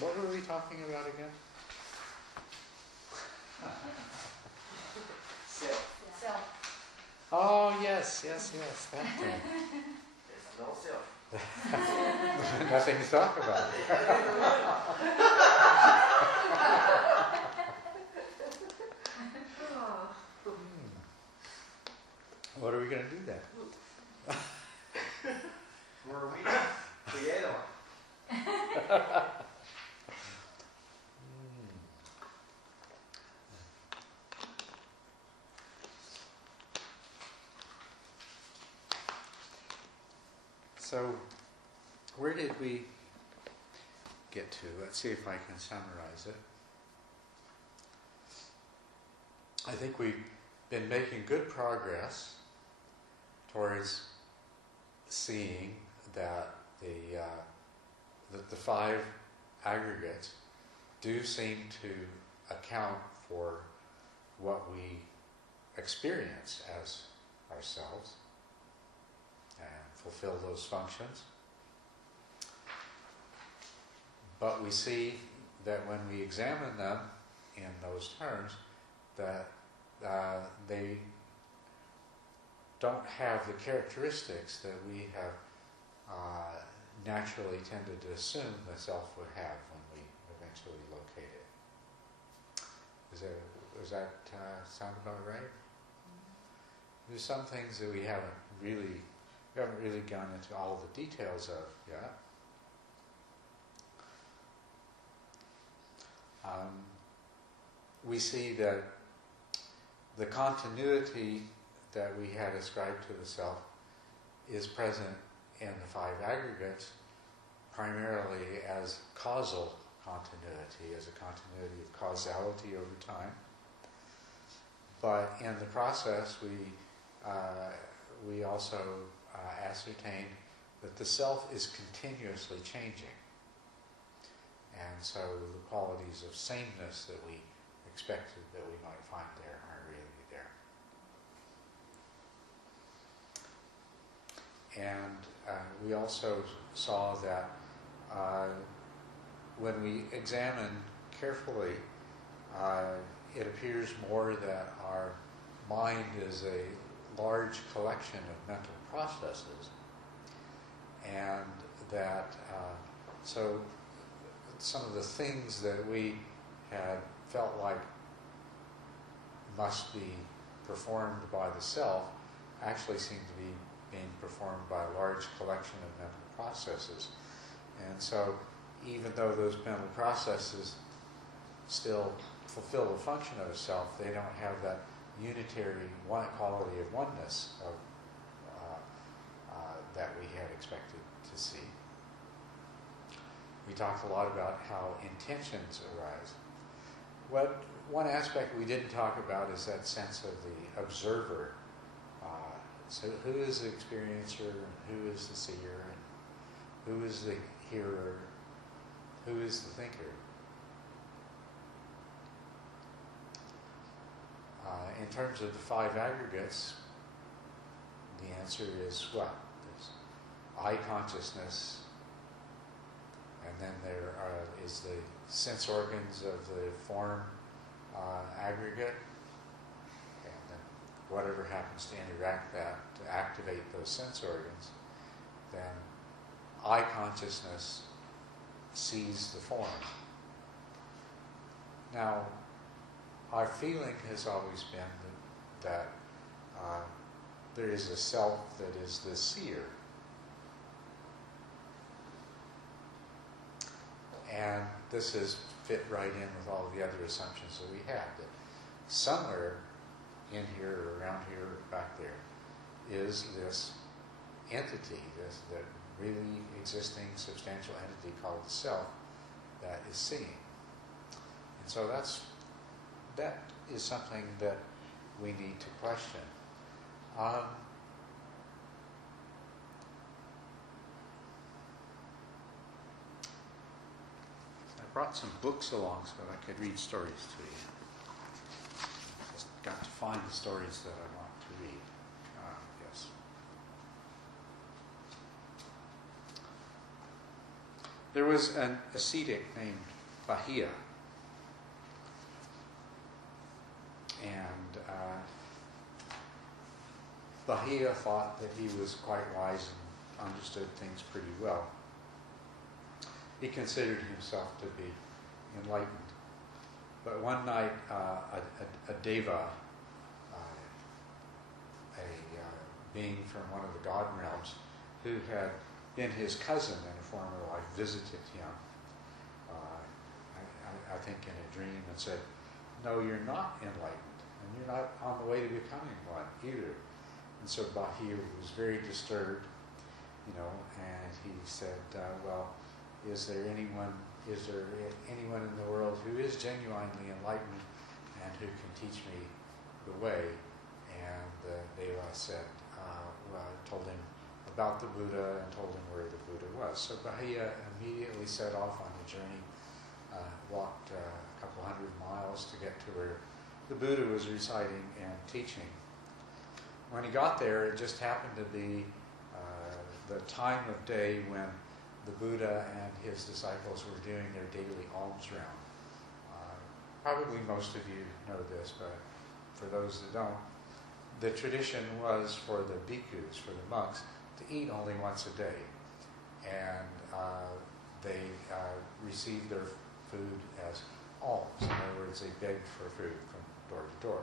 What were we talking about again? Self. Oh, yes, that thing. There's no self. Nothing to talk about. What are we going to do then? Where are we? Create one. So, where did we get to? Let's see if I can summarize it. I think we've been making good progress towards seeing that the five aggregates do seem to account for what we experience as ourselves and fulfill those functions. But we see that when we examine them in those terms, that they don't have the characteristics that we have naturally tended to assume the self would have when we eventually locate it. Does that sound about right? There's some things that we haven't really gone into all the details of yet. We see that the continuity that we had ascribed to the self is present in the five aggregates primarily as causal continuity, as a continuity of causality over time. But in the process, we also ascertain that the self is continuously changing. And so the qualities of sameness that we expected that we might find there aren't really there. And we also saw that when we examine carefully, it appears more that our mind is a large collection of mental processes, and that so some of the things that we had felt like must be performed by the self actually seem to be being performed by a large collection of mental processes. And so even though those mental processes still fulfill the function of a self, they don't have that unitary quality of oneness that we had expected to see. We talked a lot about how intentions arise. One aspect we didn't talk about is that sense of the observer. So who is the experiencer, and who is the seer, and who is the hearer, who is the thinker? In terms of the five aggregates, the answer is what? There's I consciousness, and then there is the sense organs of the form aggregate, and then whatever happens to interact to activate those sense organs, then I consciousness sees the form. Now, our feeling has always been that there is a self that is the seer. And this is fit right in with all the other assumptions that we had, that somewhere in here, or around here, or back there, is this entity, this really existing substantial entity called the self that is seeing. And so that is something that we need to question. I brought some books along so that I could read stories to you. Just got to find the stories that I want to read. Yes. There was an ascetic named Bahia. And Bahia thought that he was quite wise and understood things pretty well. He considered himself to be enlightened. But one night, a deva, being from one of the god realms, who had been his cousin in a former life, visited him, I think in a dream, and said, "No, you're not enlightened, and you're not on the way to becoming one either." And so Bahia was very disturbed, and he said, "Well, is there anyone in the world who is genuinely enlightened and who can teach me the way?" And the deva said, told him about the Buddha and told him where the Buddha was. So Bahia immediately set off on a journey, walked a couple hundred miles to get to where the Buddha was residing and teaching. When he got there, it just happened to be the time of day when the Buddha and his disciples were doing their daily alms round. Probably most of you know this, but for those that don't, the tradition was for the bhikkhus, for the monks, to eat only once a day. And they received their food as alms. In other words, they begged for food from door to door.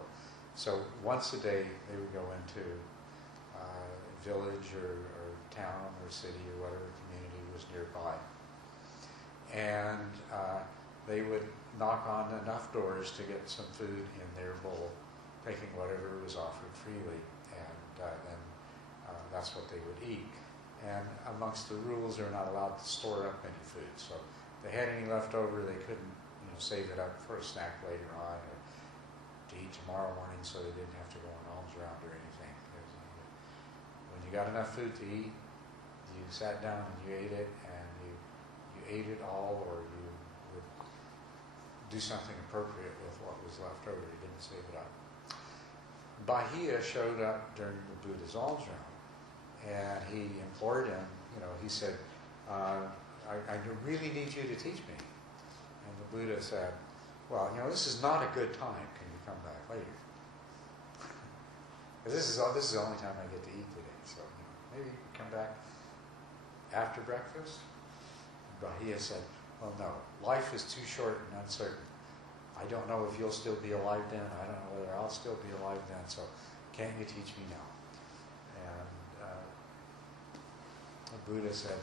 So once a day, they would go into a village or town or city or whatever community was nearby. And they would knock on enough doors to get some food in their bowl, taking whatever was offered freely, and then that's what they would eat. And amongst the rules, they're not allowed to store up any food. So if they had any left over, they couldn't save it up for a snack later on or to eat tomorrow morning, so they didn't have to go on alms round or anything. When you got enough food to eat, you sat down and you ate it, and you ate it all, or you would do something appropriate with what was left over. You didn't save it up. Bahia showed up during the Buddha's alms round, and he implored him, he said, I really need you to teach me. And the Buddha said, well, this is not a good time. Can you come back later? Because this is the only time I get to eat today. So maybe you can come back after breakfast. Bahia said, well, no, life is too short and uncertain. I don't know if you'll still be alive then. I don't know whether I'll still be alive then. So can't you teach me now? And the Buddha said,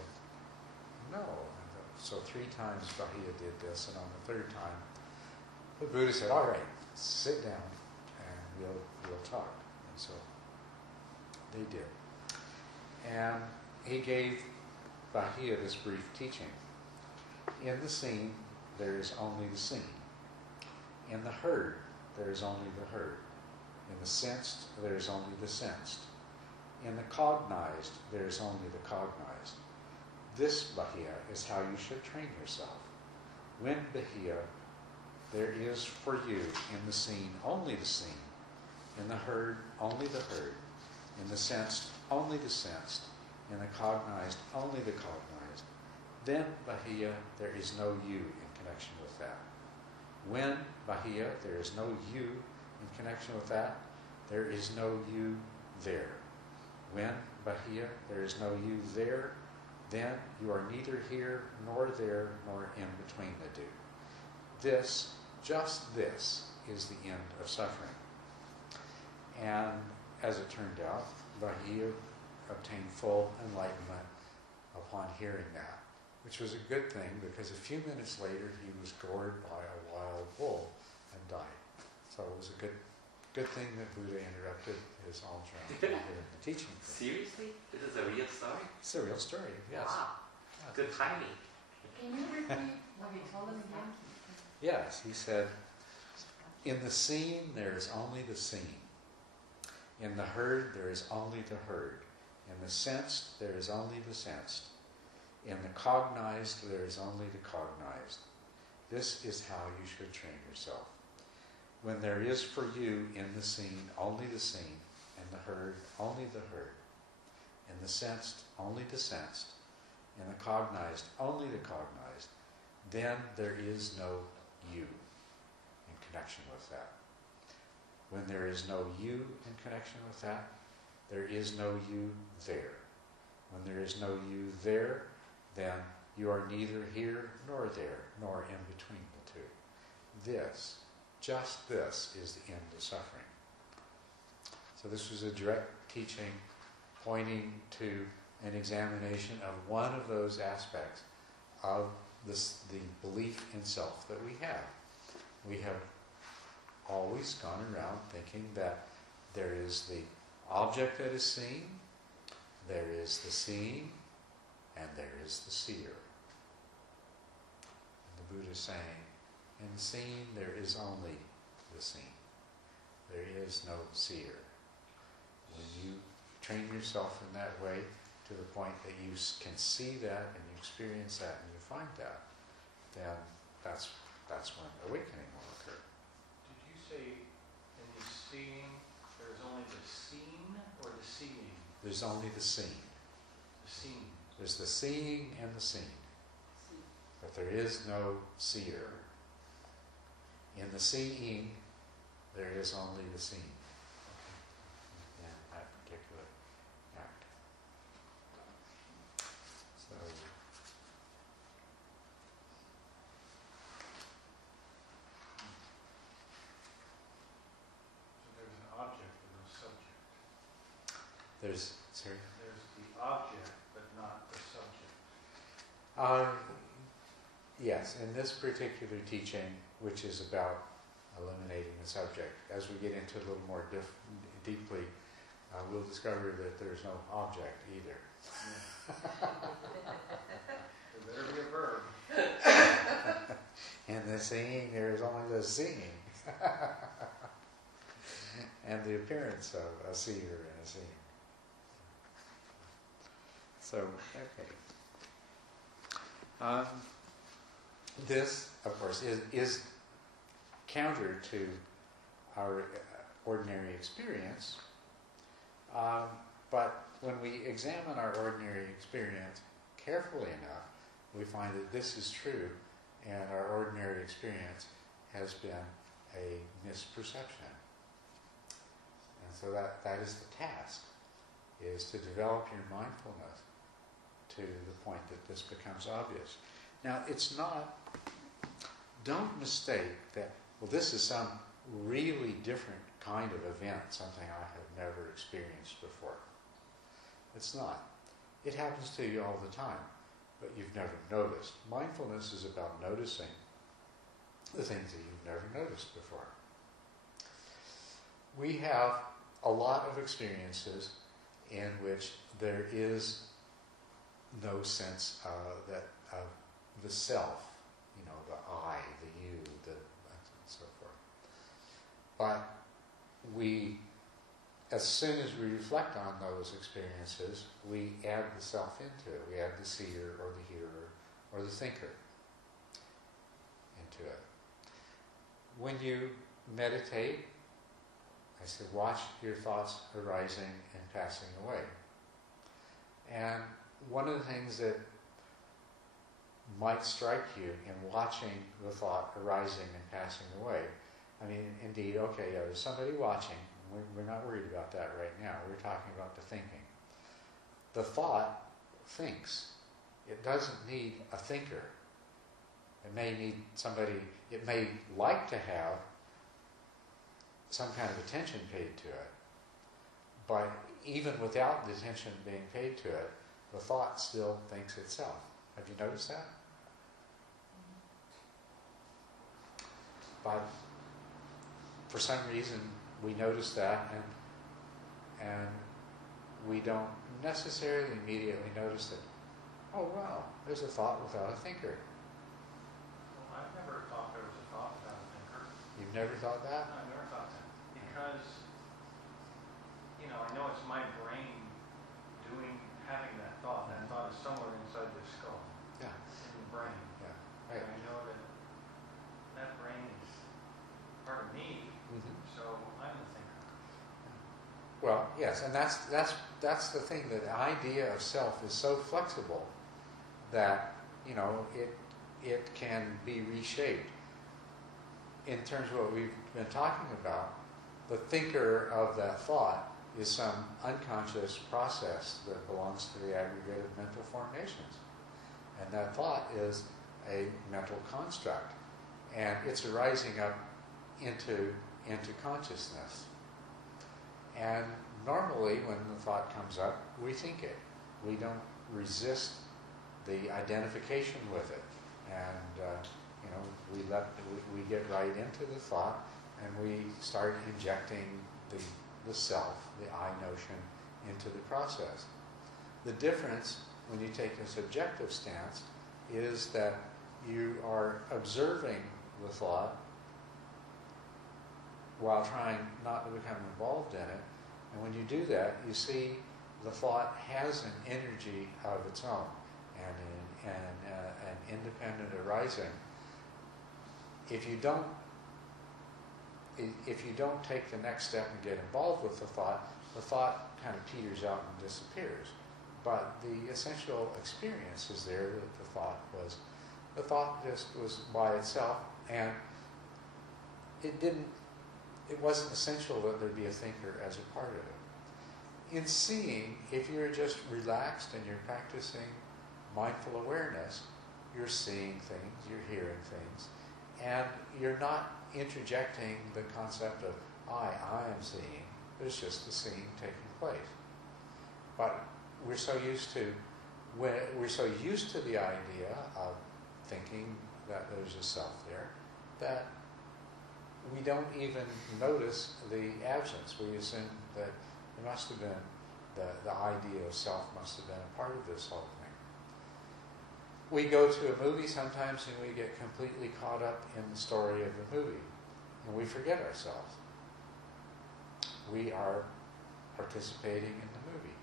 no. So 3 times Bahia did this, and on the 3rd time, the Buddha said, all right, sit down and we'll talk. And so they did. And he gave Bahia this brief teaching. In the seen, there is only the seen. In the heard, there is only the heard. In the sensed, there is only the sensed. In the cognized, there is only the cognized. This, Bahia, is how you should train yourself. When, Bahia, there is for you in the seen only the seen, in the heard only the heard, in the sensed only the sensed, in the cognized only the cognized, then, Bahia, there is no you in connection with that. When, Bahia, there is no you in connection with that, there is no you there. When, Bahia, there is no you there, then you are neither here nor there nor in between the two. This, just this, is the end of suffering. And as it turned out, Bahia obtained full enlightenment upon hearing that, which was a good thing because a few minutes later he was gored by a wild bull and died. So it was a good thing that Buddha interrupted his alms round to hear the teaching. Seriously? This is a real story? It's a real story, yes. Wow. Yes. Good timing. Can you repeat what you told him again? Yes, he said, in the seen there is only the seen. In the heard there is only the heard. In the sensed there is only the sensed. In the cognized there is only the cognized. This is how you should train yourself. When there is for you in the seen only the seen, in the heard only the heard, in the sensed only the sensed, in the cognized, only the cognized, then there is no you in connection with that. When there is no you in connection with that, there is no you there. When there is no you there, then you are neither here nor there, nor in between the two. This, just this, is the end of suffering. So this was a direct teaching pointing to an examination of one of those aspects of this, the belief in self that we have. We have always gone around thinking that there is the object that is seen, there is the seeing, and there is the seer. And the Buddha is saying, in seeing there is only the seen. There is no seer. When you train yourself in that way to the point that you can see that and you experience that and you find that, then that's when awakening will occur. Did you say in the seeing there's only the seen or the seeing? There's only the seen. The seen. There's the seeing and the seen. But there is no seer. In the seeing, there is only the seen. In that particular act. So, There's an object and no subject. there's, sorry? There's the object but not the subject. Yes, in this particular teaching, which is about eliminating the subject, as we get into it a little more deeply, we'll discover that there's no object either. There better be a verb. In the seeing, there is only the seeing. And the appearance of a seer and a seeing. So, okay. This, of course, is counter to our ordinary experience. But when we examine our ordinary experience carefully enough, we find that this is true, and our ordinary experience has been a misperception. And so that is the task, is to develop your mindfulness to the point that this becomes obvious. Now, it's not, don't mistake that, well, this is some really different kind of event, something I have never experienced before. It's not. It happens to you all the time, but you've never noticed. Mindfulness is about noticing the things that you've never noticed before. We have a lot of experiences in which there is no sense of the self, the I, the you, and so forth. But as soon as we reflect on those experiences, we add the self into it. We add the seer or the hearer or the thinker into it. When you meditate, I said, watch your thoughts arising and passing away. And one of the things that might strike you in watching the thought arising and passing away, I mean, indeed, okay, yeah, there's somebody watching. We're not worried about that right now. We're talking about the thinking. The thought thinks. It doesn't need a thinker. It may need somebody, it may like to have some kind of attention paid to it. But even without the attention being paid to it, the thought still thinks itself. Have you noticed that? But for some reason, we notice that, and we don't necessarily immediately notice that, oh wow, there's a thought without a thinker. Well, I've never thought there was a thought without a thinker. You've never thought that? No, I've never thought that. Because, I know it's my brain having that thought. That thought is somewhere inside the skull. Yeah. In the brain. Yeah. Right. And I know that brain is part of me, so I'm the thinker. Well, yes, and that's the thing, that the idea of self is so flexible that, it can be reshaped. In terms of what we've been talking about, the thinker of that thought is some unconscious process that belongs to the aggregate of mental formations. And that thought is a mental construct. And it's arising up into consciousness. And normally when the thought comes up, we think it. We don't resist the identification with it. And, we get right into the thought and we start injecting the self, the I notion, into the process. The difference when you take a subjective stance is that you are observing the thought while trying not to become involved in it. And when you do that, you see the thought has an energy of its own and an independent arising. If you don't take the next step and get involved with the thought kind of peters out and disappears. But the essential experience is there that the thought just was by itself, and it wasn't essential that there be a thinker as a part of it. In seeing, if you're just relaxed and you're practicing mindful awareness, you're seeing things, you're hearing things, and you're not interjecting the concept of I am seeing. There's just the seeing taking place. But we're so used to the idea of thinking that there's a self there that we don't even notice the absence. We assume that there must have been the idea of self must have been a part of this whole thing. We go to a movie sometimes and we get completely caught up in the story of the movie and we forget ourselves. We are participating in the movie.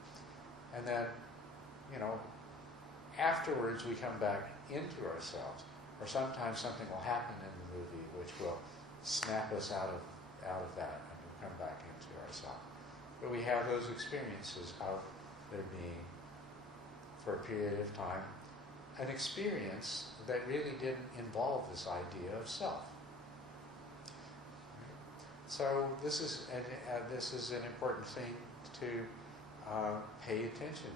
And then, afterwards we come back into ourselves, or sometimes something will happen in the movie which will snap us out of that and we'll come back into ourselves. But we have those experiences of there being, for a period of time, an experience that really didn't involve this idea of self. So this is an important thing to pay attention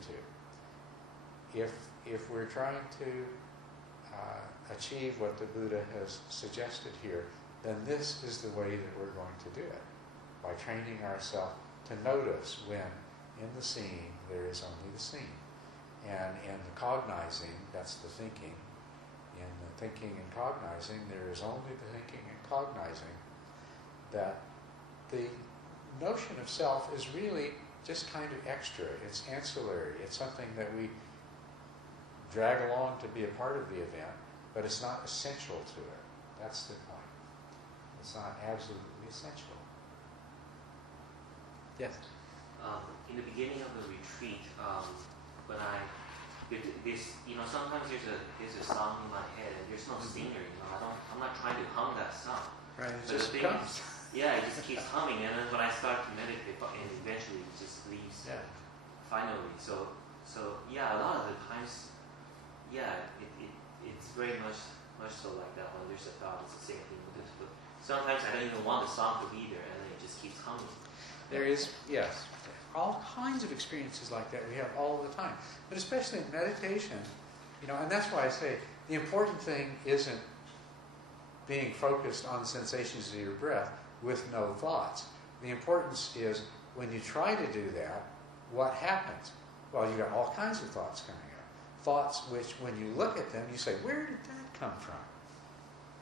to. If we're trying to achieve what the Buddha has suggested here, then this is the way that we're going to do it, by training ourselves to notice when in the seeing there is only the seeing. And in the cognizing, that's the thinking. In the thinking and cognizing, there is only the thinking and cognizing. That the notion of self is really just kind of extra. It's ancillary. It's something that we drag along to be a part of the event, but it's not essential to it. That's the point. It's not absolutely essential. Yes? In the beginning of the retreat, when sometimes there's a song in my head and there's no singer, I'm not trying to hum that song. Right, it But just the thing comes. Yeah, it just keeps humming, and then when I start to meditate, and eventually it just leaves. Yeah. Finally, so yeah, a lot of the times, yeah, it's very much so like that. When there's a thought, it's the same thing with this. But sometimes I don't even want the song to be there, and then it just keeps humming. There is, yes, all kinds of experiences like that we have all the time. But especially in meditation, and that's why I say the important thing isn't being focused on the sensations of your breath with no thoughts. The importance is when you try to do that, what happens? Well, you got all kinds of thoughts coming up. Thoughts which, when you look at them, you say, where did that come from?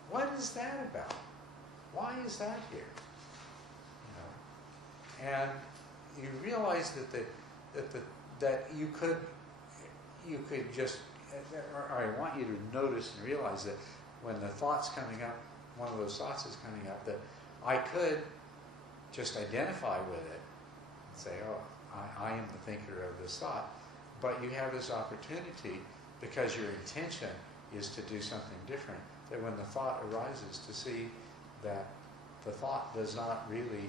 What is that about? Why is that here? And you realize that you could just, or I want you to notice and realize that when the thought's coming up, one of those thoughts is coming up, that I could just identify with it and say, I am the thinker of this thought. But you have this opportunity, because your intention is to do something different, that when the thought arises, to see that the thought does not really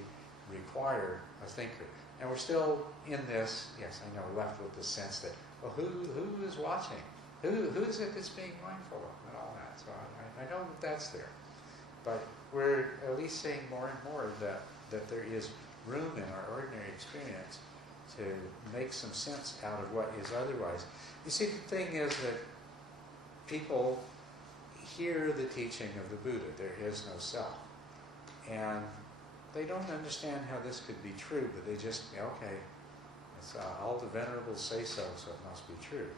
require a thinker. And we're still in this, yes, I know, we're left with the sense that, well, who is watching? who is it that's being mindful of, and all that. So I know that that's there. But we're at least seeing more and more that there is room in our ordinary experience to make some sense out of what is otherwise. You see, the thing is that people hear the teaching of the Buddha, there is no self. And they don't understand how this could be true, but they just, okay, it's, all the venerables say so, so it must be true.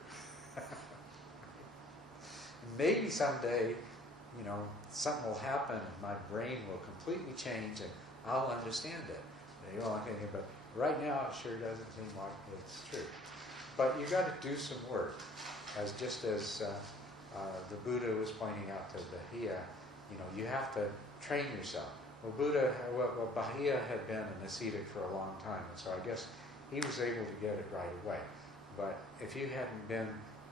Maybe someday, something will happen and my brain will completely change and I'll understand it. But right now it sure doesn't seem like it's true. But you've got to do some work, just as the Buddha was pointing out to Bahiya. You have to train yourself. Well, Bahiya had been an ascetic for a long time, and so I guess he was able to get it right away. But if you hadn't been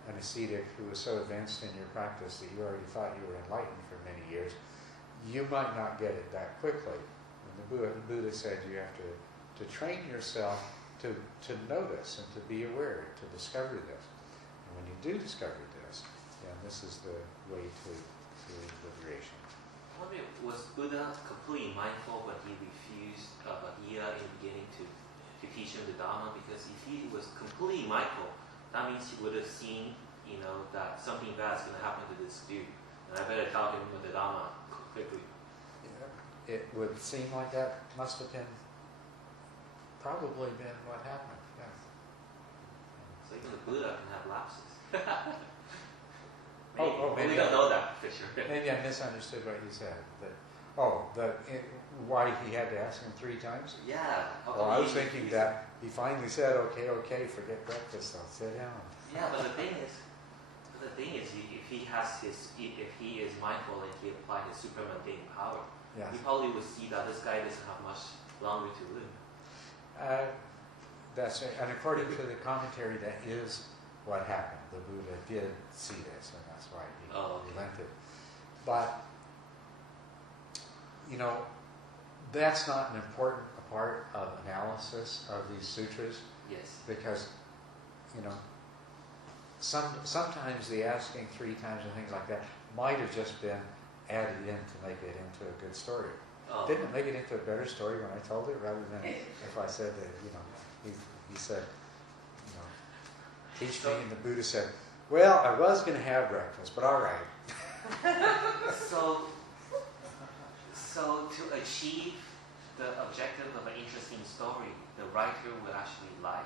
an ascetic who was so advanced in your practice that you already thought you were enlightened for many years, you might not get it that quickly. And the Buddha said you have to train yourself to notice and to be aware, to discover this. And when you do discover this, then this is the way to liberation. I wonder, was Buddha completely mindful when he refused Bahiya in the beginning to teach him the Dharma? Because if he was completely mindful, that means he would have seen, that something bad is going to happen to this dude. And I better tell him the Dharma quickly. Yeah, it would seem like that must have probably been what happened, yes. So even the Buddha can have lapses. Maybe we don't know that for sure. Maybe I misunderstood what you said. Why he had to ask him 3 times? Yeah. I was thinking that he finally said, okay, forget breakfast, I'll sit down. Yeah, but the thing is, if he is mindful and he applied his supramundane power, Yes. he probably would see that this guy doesn't have much longer to live. That's right. And according to the commentary, that is what happened. The Buddha did see this, and that's why he relented. But, that's not an important part of analysis of these sutras. Yes. Because, sometimes the asking 3 times and things like that might have just been added in to make it into a good story. Oh. Didn't it make it into a better story when I told it, rather than if I said that, he said, teach me, and the Buddha said, well, I was going to have breakfast, but all right. So to achieve the objective of an interesting story, the writer would actually lie.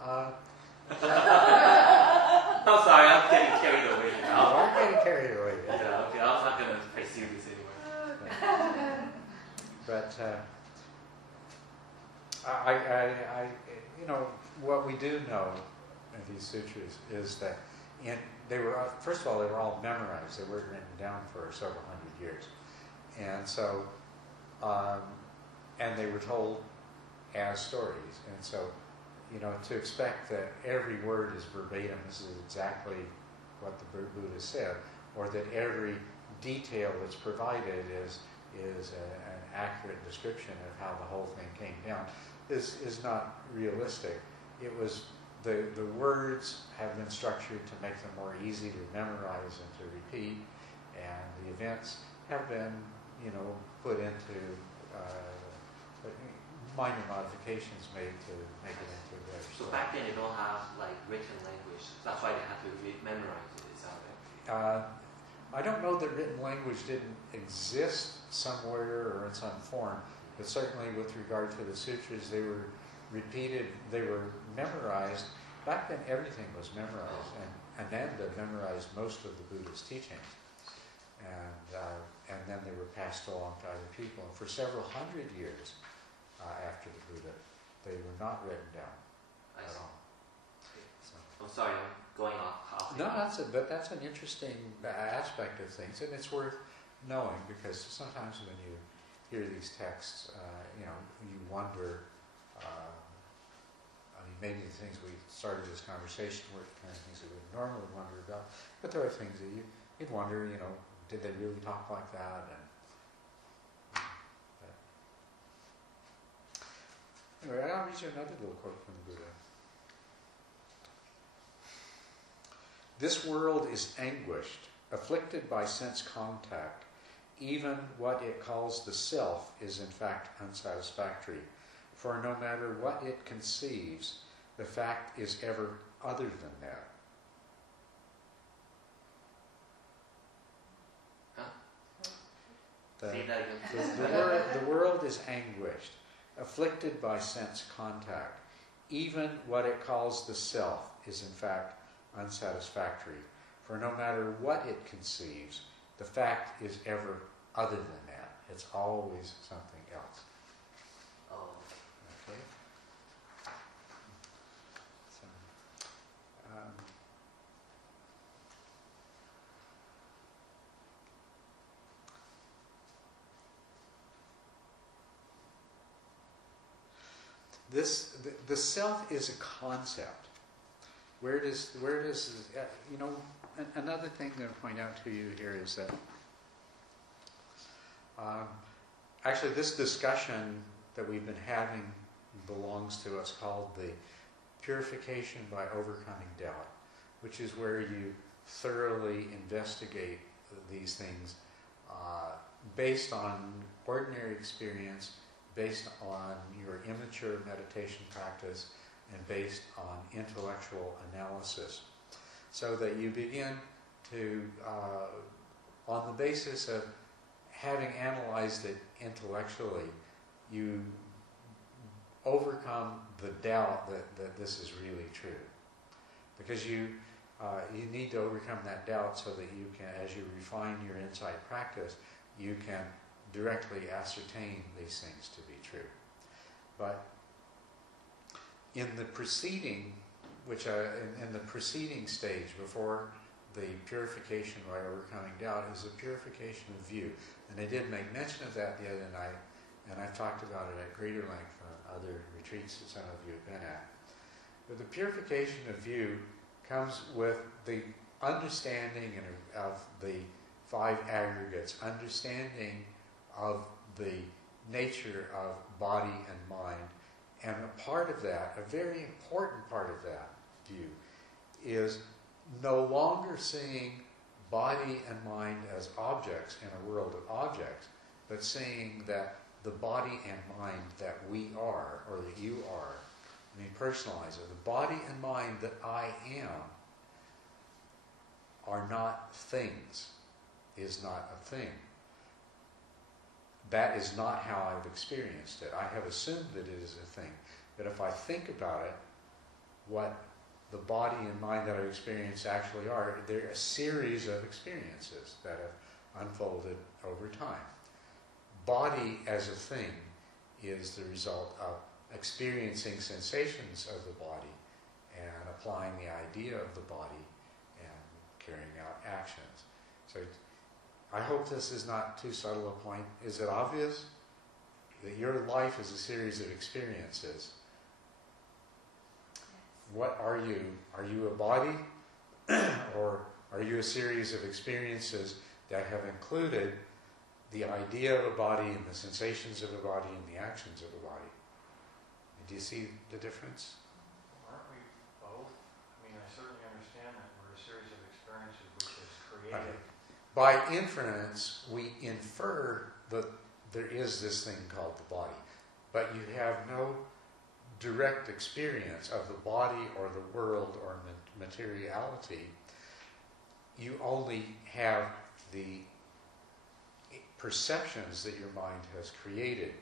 I'm sorry, I'm getting carried away now. I'm getting carried away. Yeah, okay, I'm not going to pursue this anymore. But what we do know in these sutras is that they were all memorized. They weren't written down for several hundred years, and so and they were told as stories. And so, to expect that every word is verbatim, this is exactly what the Buddha said, or that every detail that's provided is an accurate description of how the whole thing came down, is not realistic. It was the words have been structured to make them more easy to memorize and to repeat, and the events have been, put into minor modifications made to make it into a better So story. back then they don't have written language. That's why they had to memorize it. Is that right? I don't know that written language didn't exist somewhere or in some form, but certainly with regard to the sutras, they were repeated, they were memorized. Back then everything was memorized, and Ananda memorized most of the Buddha's teachings. And then they were passed along to other people. And for several hundred years after the Buddha, they were not written down I at see. all. So. I'm sorry, I'm going off. No, that's an interesting aspect of things, and it's worth knowing, because sometimes when you hear these texts, you wonder. Maybe the things we started this conversation were the kind of things that we would normally wonder about, but there are things that you'd wonder. Did they really talk like that? Anyway, I'll read you another little quote from the Buddha. This world is anguished, afflicted by sense contact. Even what it calls the self is in fact unsatisfactory. For no matter what it conceives, the fact is ever other than that. Say that again. The world is anguished, afflicted by sense contact. Even what it calls the self is in fact unsatisfactory. For no matter what it conceives, the fact is ever other than that. It's always something else. Oh. Okay? So, the self is a concept. Where does another thing to point out to you here is that actually this discussion that we've been having belongs to what's called the purification by overcoming doubt, which is where you thoroughly investigate these things based on ordinary experience, based on your immature meditation practice, and based on intellectual analysis, so that you begin to, on the basis of having analyzed it intellectually, you overcome the doubt that this is really true. Because you need to overcome that doubt so that you can, as you refine your insight practice, you can directly ascertain these things to be true. But in the preceding, in the preceding stage before the purification by overcoming doubt is a purification of view. And I did make mention of that the other night, and I've talked about it at greater length on other retreats that some of you have been at. But the purification of view comes with the understanding of the five aggregates, understanding of the nature of body and mind. And a part of that, a very important part of that view, is no longer seeing body and mind as objects in a world of objects, but seeing that the body and mind that we are, or that you are, I mean, personalize it. The body and mind that I am are not things, is not a thing. That is not how I've experienced it. I have assumed that it is a thing. But if I think about it, what the body and mind that I've experienced actually are, they're a series of experiences that have unfolded over time. Body as a thing is the result of experiencing sensations of the body and applying the idea of the body and carrying out actions. So I hope this is not too subtle a point. Is it obvious that your life is a series of experiences? What are you? Are you a body? Or are you a series of experiences that have included the idea of a body and the sensations of a body and the actions of a body? Do you see the difference? Aren't we both? I mean, I certainly understand that we're a series of experiences which is created. By inference, we infer that there is this thing called the body, but you have no direct experience of the body or the world or materiality. You only have the perceptions that your mind has created.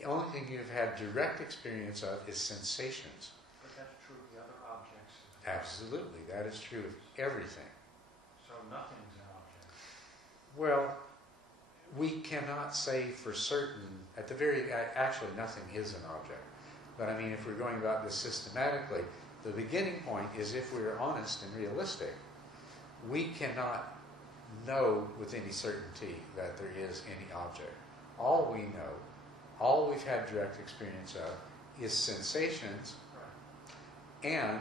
The only thing you've had direct experience of is sensations. But that's true of the other objects. Absolutely, that is true of everything. So nothing's an object. Well, we cannot say for certain, actually nothing is an object. But I mean, if we're going about this systematically, the beginning point is if we're honest and realistic, we cannot know with any certainty that there is any object. All we know, all we've had direct experience of, is sensations and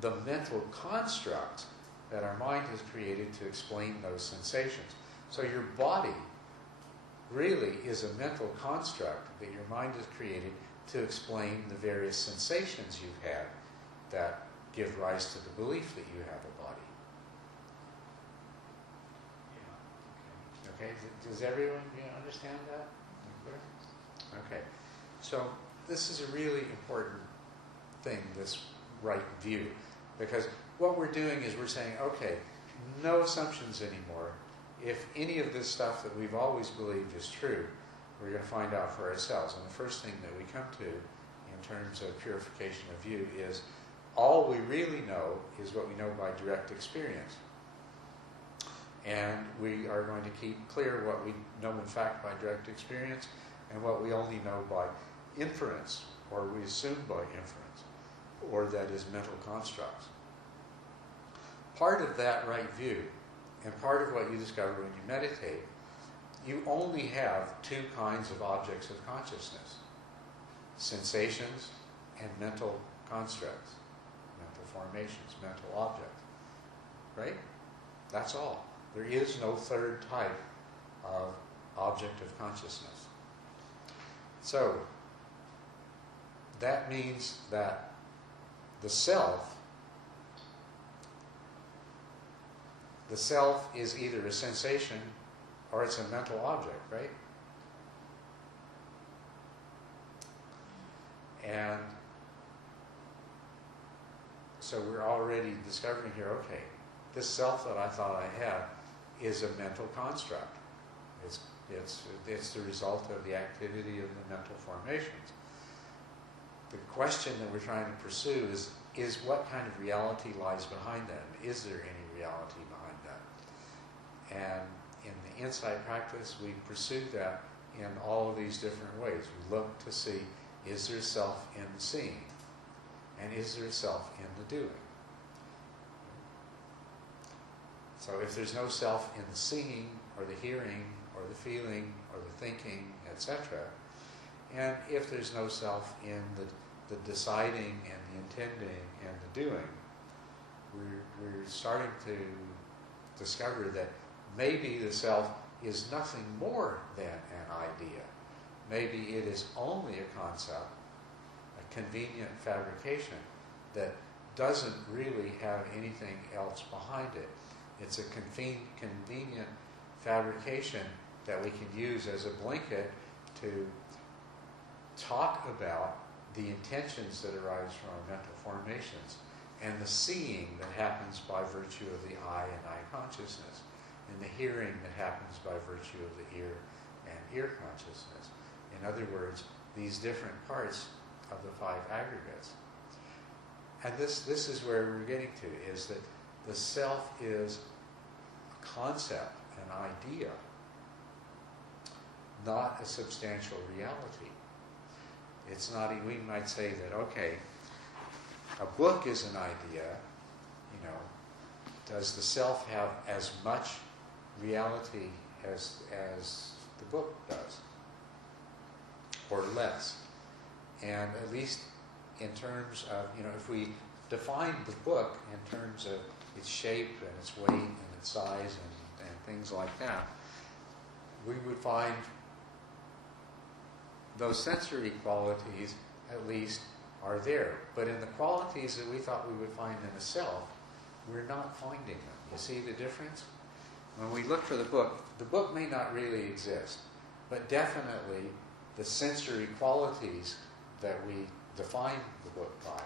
the mental construct that our mind has created to explain those sensations. So your body really is a mental construct that your mind has created to explain the various sensations you've had that give rise to the belief that you have a body. Okay, does everyone understand that? Okay, so this is a really important thing, this right view, because what we're doing is we're saying, okay, no assumptions anymore. If any of this stuff that we've always believed is true, we're going to find out for ourselves. And the first thing that we come to in terms of purification of view is all we really know is what we know by direct experience. And we are going to keep clear what we know in fact by direct experience and what we only know by inference, or we assume by inference, or that is mental constructs. Part of that right view, and part of what you discover when you meditate, you only have two kinds of objects of consciousness: sensations and mental constructs, mental formations, mental objects. Right? That's all. There is no third type of object of consciousness. So, that means that the self is either a sensation or it's a mental object, right? And so we're already discovering here, okay, this self that I thought I had is a mental construct. It's the result of the activity of the mental formations. The question that we're trying to pursue is what kind of reality lies behind that? Is there any reality behind that? And in the insight practice, we pursue that in all of these different ways. We look to see, is there self in the seeing? And is there self in the doing? So if there's no self in the seeing, or the hearing, or the feeling, or the thinking, etc., and if there's no self in the deciding and the intending and the doing, we're starting to discover that maybe the self is nothing more than an idea. Maybe it is only a concept, a convenient fabrication that doesn't really have anything else behind it. It's a convenient fabrication that we can use as a blanket to talk about the intentions that arise from our mental formations and the seeing that happens by virtue of the eye and eye consciousness, and the hearing that happens by virtue of the ear and ear consciousness. In other words, these different parts of the five aggregates. And this is where we're getting to, is that the self is a concept, an idea, not a substantial reality. It's not, we might say that, okay, a book is an idea, does the self have as much reality as the book does? Or less? And at least in terms of, if we define the book in terms of its shape and its weight and its size and things like that, we would find those sensory qualities at least are there. But in the qualities that we thought we would find in a self, we're not finding them. You see the difference? When we look for the book may not really exist, but definitely the sensory qualities that we define the book by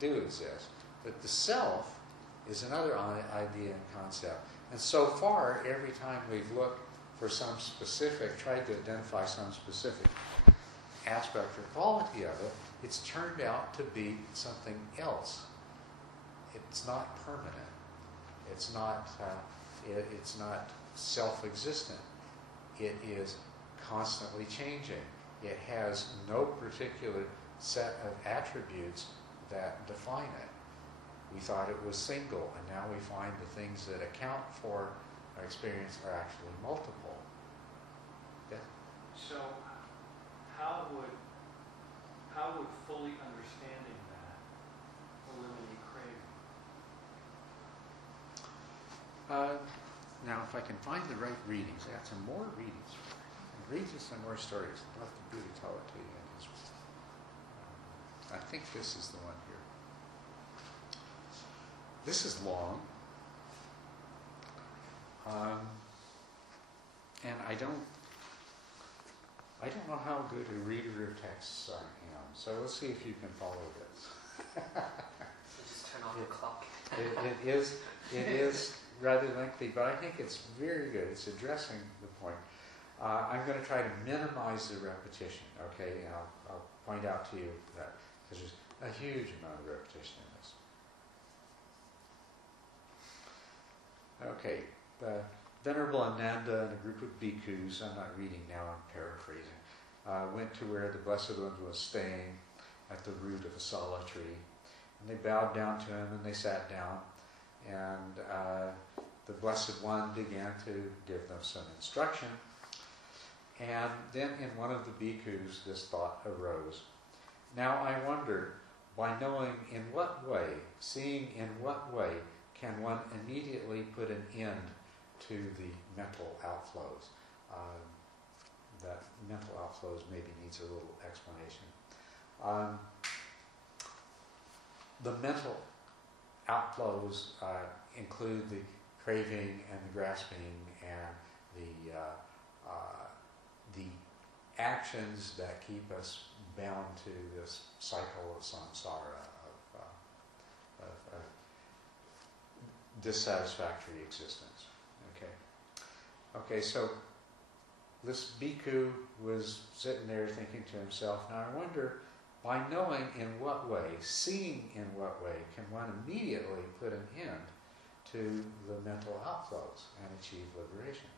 do exist. But the self is another idea and concept. And so far, every time we've looked for some specific, tried to identify some specific aspect or quality of it, it's turned out to be something else. It's not permanent. It's not self-existent. It is constantly changing. It has no particular set of attributes that define it. We thought it was single, and now we find the things that account for our experience are actually multiple. Yeah? So, how would fully understanding that eliminate craving? Now, if I can find the right readings, I got some more readings. Read you some more stories. I'd love to really tell it to you. I think this is the one here. This is long. And I don't know how good a reader of texts I am, so let's see if you can follow this. So just turn off the clock. It is rather lengthy, but I think it's very good. It's addressing the point. I'm going to try to minimize the repetition, okay? And I'll point out to you that because there's a huge amount of repetition in this. Okay, the Venerable Ananda and a group of bhikkhus, I'm not reading now, I'm paraphrasing, went to where the Blessed One was staying at the root of a sala tree. And they bowed down to him and they sat down. And the Blessed One began to give them some instruction. And then in one of the bhikkhus, this thought arose. Now I wonder, by knowing in what way, seeing in what way, can one immediately put an end to the mental outflows? That mental outflows maybe needs a little explanation. The mental outflows include the craving and the grasping and the actions that keep us bound to this cycle of samsara, of dissatisfactory existence. Okay, so this bhikkhu was sitting there thinking to himself, now I wonder, by knowing in what way, seeing in what way, can one immediately put an end to the mental outflows and achieve liberation?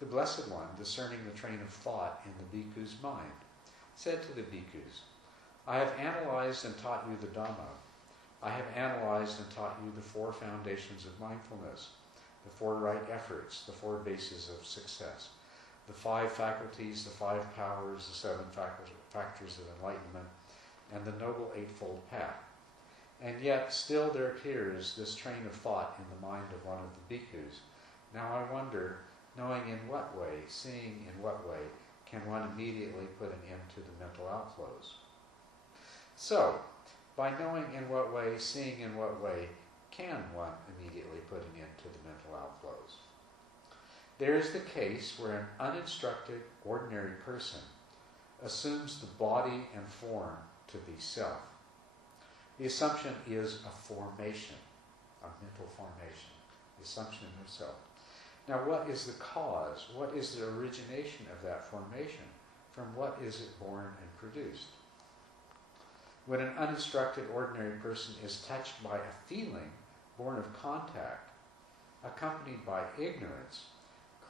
The Blessed One, discerning the train of thought in the bhikkhu's mind, said to the bhikkhus, I have analyzed and taught you the Dharma. I have analyzed and taught you the 4 foundations of mindfulness, the 4 right efforts, the 4 bases of success, the 5 faculties, the 5 powers, the 7 factors of enlightenment, and the Noble Eightfold Path. And yet still there appears this train of thought in the mind of one of the bhikkhus. Now I wonder, knowing in what way, seeing in what way, can one immediately put an end to the mental outflows? So, by knowing in what way, seeing in what way, can one immediately put an end to the mental outflows? There is the case where an uninstructed, ordinary person assumes the body and form to be self. The assumption is a formation, a mental formation, the assumption of self. Now, what is the cause? What is the origination of that formation? From what is it born and produced? When an uninstructed, ordinary person is touched by a feeling born of contact, accompanied by ignorance,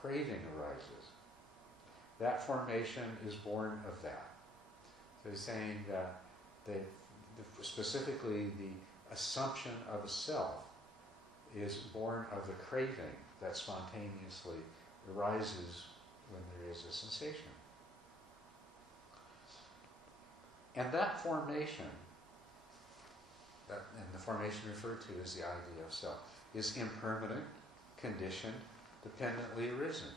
craving arises. That formation is born of that. So he's saying that specifically the assumption of a self is born of the craving that spontaneously arises when there is a sensation. And that formation, and the formation referred to as the idea of self, is impermanent, conditioned, dependently arisen.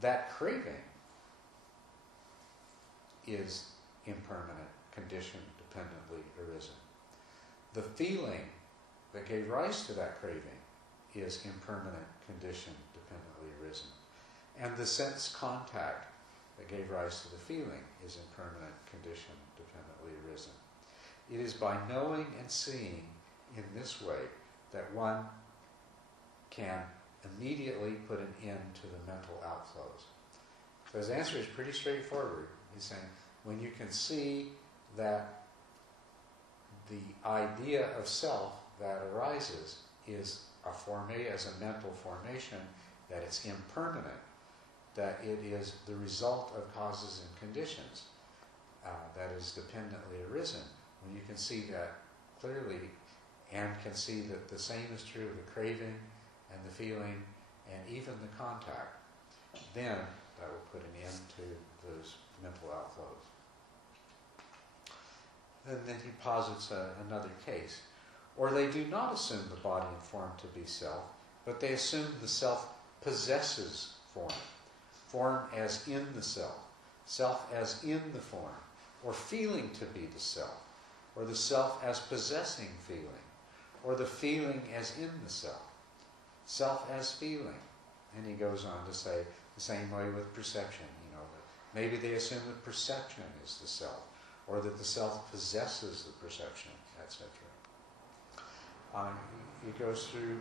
That craving is impermanent, conditioned, dependently arisen. The feeling that gave rise to that craving is impermanent, conditioned, dependently arisen. And the sense contact that gave rise to the feeling is impermanent, conditioned, dependently arisen. It is by knowing and seeing in this way that one can immediately put an end to the mental outflows. So his answer is pretty straightforward. He's saying, when you can see that the idea of self that arises is as a mental formation, that it's impermanent, that it is the result of causes and conditions, that is dependently arisen. When you can see that clearly and can see that the same is true of the craving and the feeling and even the contact, then that will put an end to those mental outflows. And then he posits another case. Or they do not assume the body and form to be self, but they assume the self possesses form. Form as in the self as in the form, or feeling to be the self, or the self as possessing feeling, or the feeling as in the self as feeling. And he goes on to say, The same way with perception. Maybe they assume that perception is the self, or that the self possesses the perception, etc. He goes through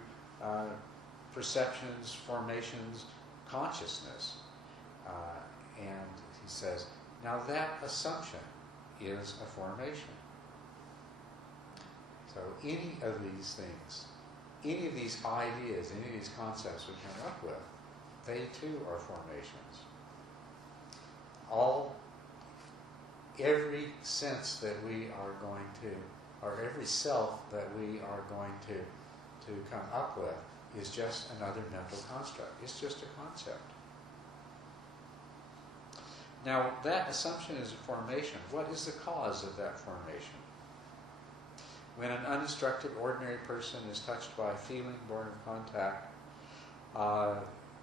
perceptions, formations, consciousness, and he says, now that assumption is a formation. So any of these things, any of these ideas, any of these concepts we come up with, they too are formations. Every sense that we are going to, or every self that we are going to come up with is just another mental construct. It's just a concept. Now, that assumption is a formation. What is the cause of that formation? When an uninstructed, ordinary person is touched by a feeling born of contact,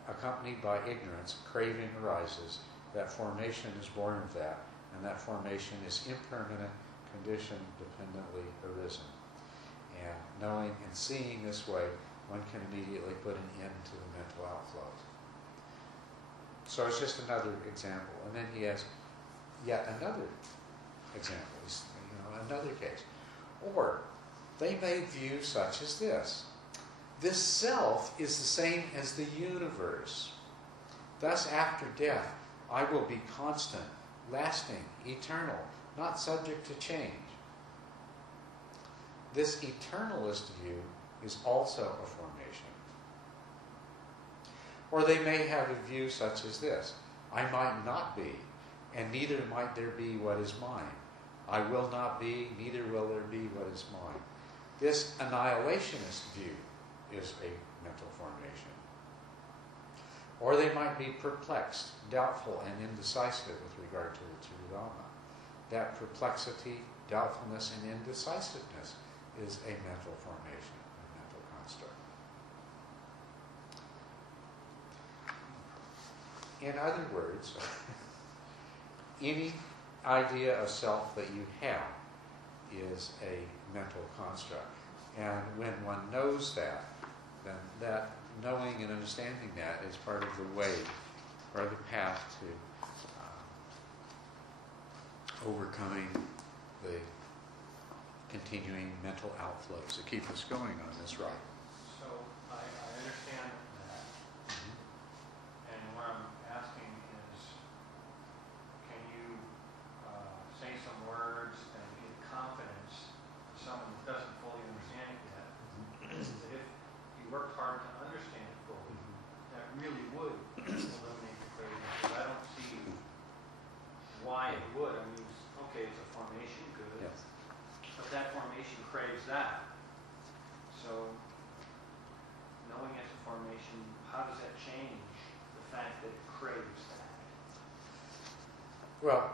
accompanied by ignorance, craving arises. That formation is born of that, and that formation is impermanent, condition dependently arisen. And knowing and seeing this way, one can immediately put an end to the mental outflows. So it's just another example. And then he has yet another example, another case. Or they may view such as this. This self is the same as the universe. Thus, after death, I will be constant, lasting, eternal, not subject to change. This eternalist view is also a formation. Or they may have a view such as this. I might not be, and neither might there be what is mine. I will not be, neither will there be what is mine. This annihilationist view is a mental formation. Or they might be perplexed, doubtful, and indecisive with regard to the true Dharma. That perplexity, doubtfulness, and indecisiveness is a mental formation, a mental construct. In other words, any idea of self that you have is a mental construct. And when one knows that, then that knowing and understanding that is part of the way, or the path to overcoming the continuing mental outflows that keep us going on this ride. So I understand that. And what I'm asking is, can you say some words and give confidence to someone who doesn't fully understand it yet, that if you worked hard to understand it fully, that really would eliminate the craving? Because I don't see why it would. I mean, okay, it's a formation, good. Yes. But that formation craves that. So, knowing it's a formation, how does that change the fact that it craves that? Well,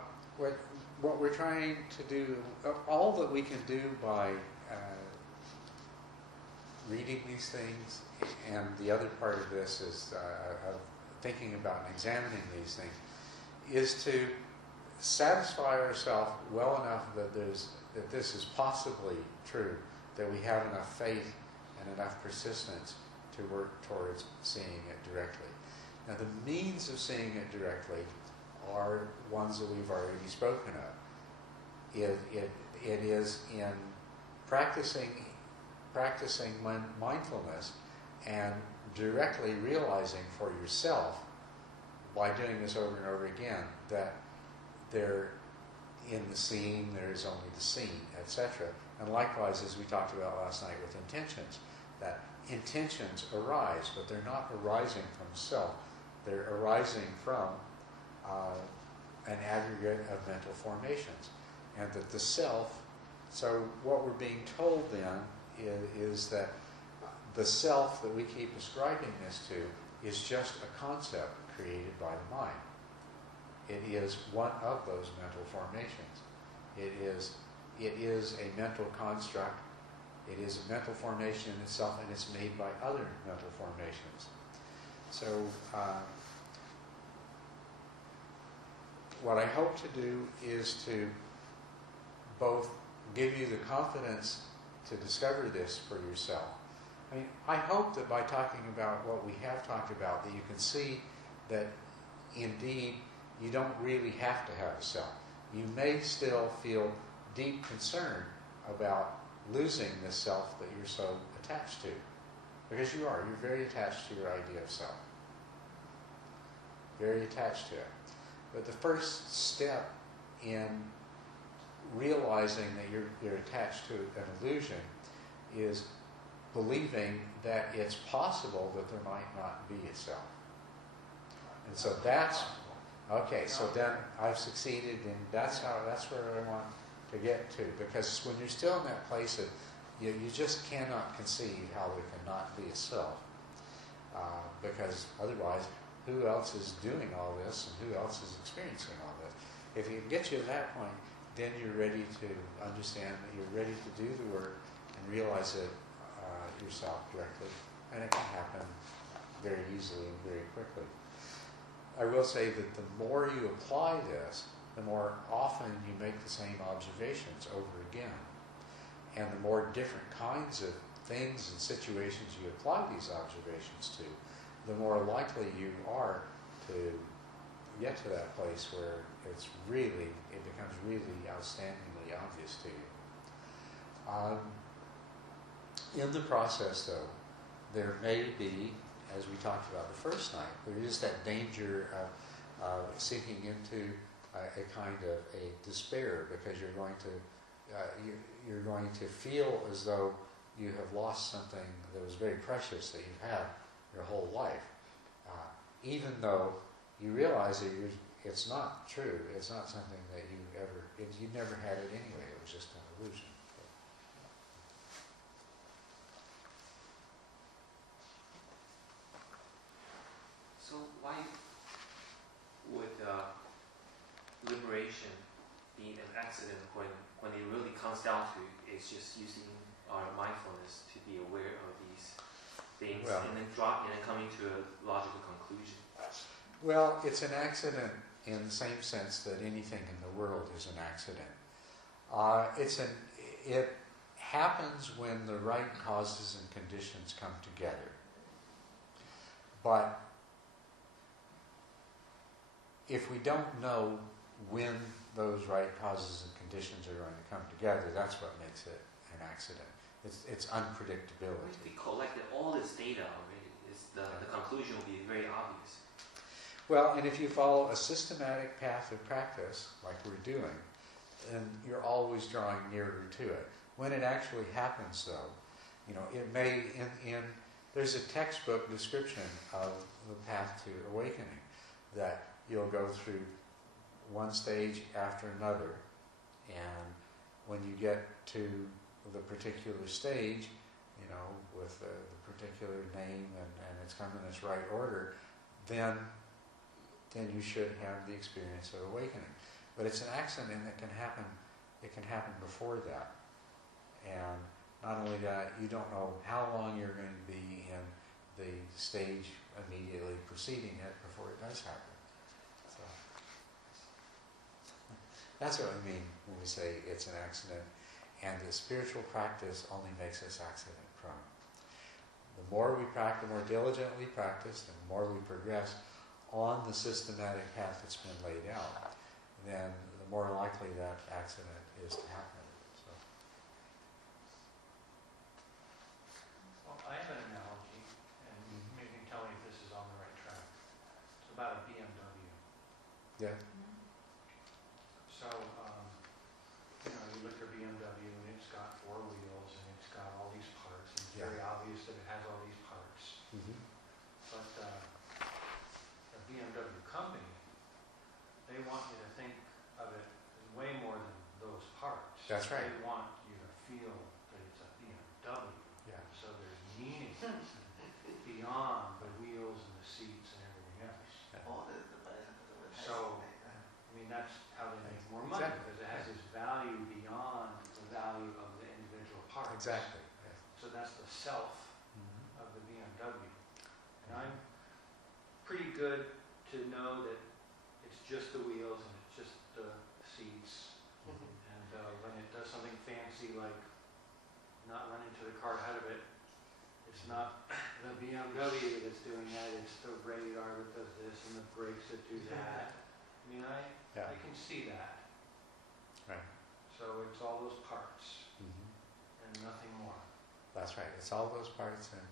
what we're trying to do, all that we can do by reading these things, and the other part of this is of thinking about and examining these things, is to satisfy ourselves well enough that this is possibly true, that we have enough faith and enough persistence to work towards seeing it directly. Now, the means of seeing it directly are ones that we've already spoken of. It is in practicing mindfulness and directly realizing for yourself, by doing this over and over again, that there, in the seeing, there is only the seen, etc. And likewise, as we talked about last night with intentions, that intentions arise, but they're not arising from self. They're arising from an aggregate of mental formations. And that the self, so what we're being told then is that the self that we keep ascribing this to is just a concept created by the mind. It is one of those mental formations. It is a mental construct. It is a mental formation in itself, and it's made by other mental formations. So what I hope to do is to both give you the confidence to discover this for yourself. I mean, I hope that by talking about what we have talked about, that you can see that indeed, you don't really have to have a self. You may still feel deep concern about losing this self that you're so attached to. Because you are. You're very attached to your idea of self. Very attached to it. But the first step in realizing that you're attached to an illusion is believing that it's possible that there might not be a self. And so that's okay. So then I've succeeded, and that's where I want to get to. Because when you're still in that place of you just cannot conceive how there cannot be a self, because otherwise, who else is doing all this, and who else is experiencing all this? If you get you to that point, then you're ready to understand that you're ready to do the work and realize it yourself directly, and it can happen very easily and very quickly. I will say that the more you apply this, the more often you make the same observations over again, and the more different kinds of things and situations you apply these observations to, the more likely you are to get to that place where it becomes really outstandingly obvious to you. In the process, though, there may be, as we talked about the first night, there is that danger of sinking into a kind of a despair, because you're going to feel as though you have lost something that was very precious that you've had your whole life, even though you realize that it's not true. It's not something that you never had it anyway. It was just an illusion. So why would liberation be an accident when it really comes down to it's just using our mindfulness to be aware of these things, and then coming to a logical conclusion? Well, it's an accident in the same sense that anything in the world is an accident. It happens when the right causes and conditions come together. But if we don't know when those right causes and conditions are going to come together, that's what makes it an accident. It's unpredictability. If we collected all this data already, the conclusion will be very obvious. Well, and if you follow a systematic path of practice, like we're doing, then you're always drawing nearer to it. When it actually happens, though, it may, there's a textbook description of the path to awakening, that you'll go through one stage after another, and when you get to the particular stage, with the particular name and it's come in its right order, then you should have the experience of awakening. But it's an accident that can happen. It can happen before that. And not only that, you don't know how long you're going to be in the stage immediately preceding it before it does happen. So that's what we mean when we say it's an accident. And the spiritual practice only makes us accident-prone. The more we practice, the more diligently we practice, the more we progress on the systematic path that's been laid out, then the more likely that accident is to happen. So. Well, I have an analogy, and you can tell me if this is on the right track. It's about a BMW. Yeah. So, you look at BMW, and it's got 4 wheels, and it's got all these parts, and it's very obvious that it has all these parts. Mm-hmm. But the BMW company, they want you to think of it as way more than those parts. That's right. They want you to feel that it's a BMW. Yeah. So there's meaning beyond the wheels and the seats and everything else. So, that's how they make more money, because it has this value beyond the value of the individual parts. Exactly. Yeah. So that's the self of the BMW. And I'm pretty good to know that it's just the wheels and it's just the seats. And when it does something fancy like not run into the car ahead of it, it's not the BMW that's doing that, it's the radar that does this and the brakes that do that. I mean, Yeah. I can see that. Right. So it's all those parts Mhm. and nothing more. That's right. It's all those parts and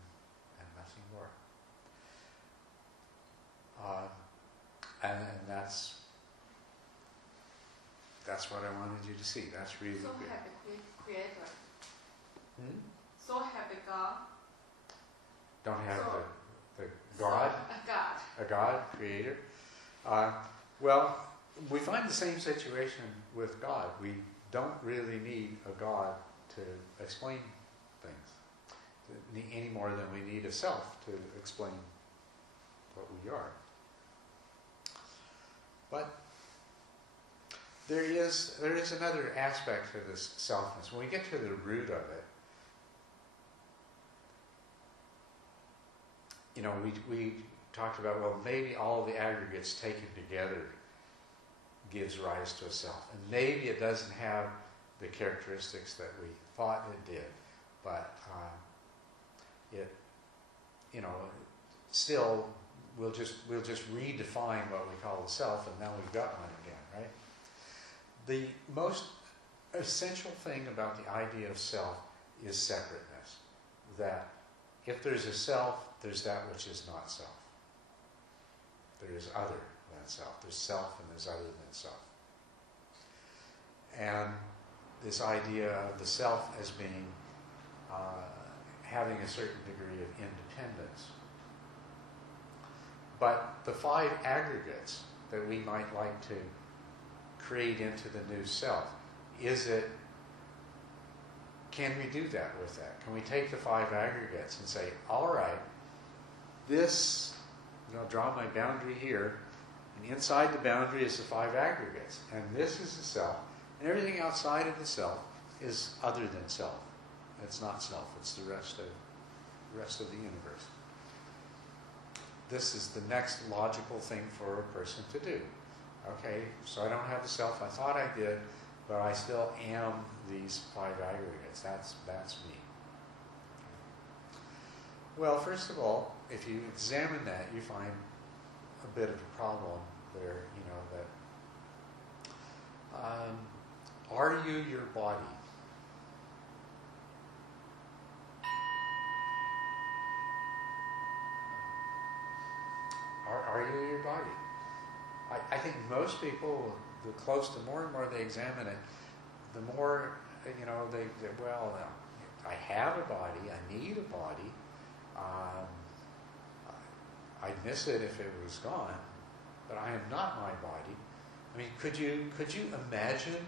nothing more. And that's what I wanted you to see. That's really So good. happy creator. Hmm? So happy God. Don't have So- the God, A God. a God, creator. Well, we find the same situation with God. We don't really need a God to explain things any more than we need a self to explain what we are. But there is another aspect to this selfness. When we get to the root of it, we talked about, well, maybe all the aggregates taken together gives rise to a self. And maybe it doesn't have the characteristics that we thought it did, but still we'll just redefine what we call the self, and now we've got one again, right? The most essential thing about the idea of self is separateness. That if there's a self, there's that which is not self. There is other than self. There's self and there's other than self. And this idea of the self as being having a certain degree of independence. But the 5 aggregates that we might like to create into the new self, can we do that with that? Can we take the 5 aggregates and say, all right, this, draw my boundary here, and inside the boundary is the 5 aggregates, and this is the self, and everything outside of the self is other than self. It's not self, it's the rest of the universe. This is the next logical thing for a person to do. Okay, so I don't have the self I thought I did, but I still am these 5 aggregates. That's me. Well, first of all, if you examine that, you find a bit of a problem there, that are you your body? Are you your body? I think most people, the more and more they examine it, the more, I have a body, I need a body, I'd miss it if it was gone, but I am not my body. I mean, could you imagine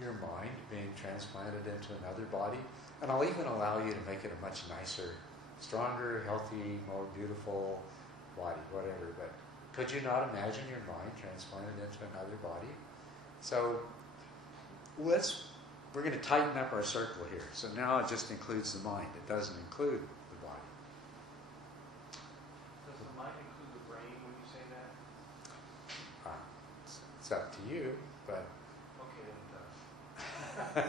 your mind being transplanted into another body? And I'll even allow you to make it a much nicer, stronger, healthy, more beautiful body, whatever, but could you not imagine your mind transplanted into another body? So we're going to tighten up our circle here. So now it just includes the mind. It doesn't include the body. Does the mind include the brain when you say that? It's up to you, but Okay, then it does.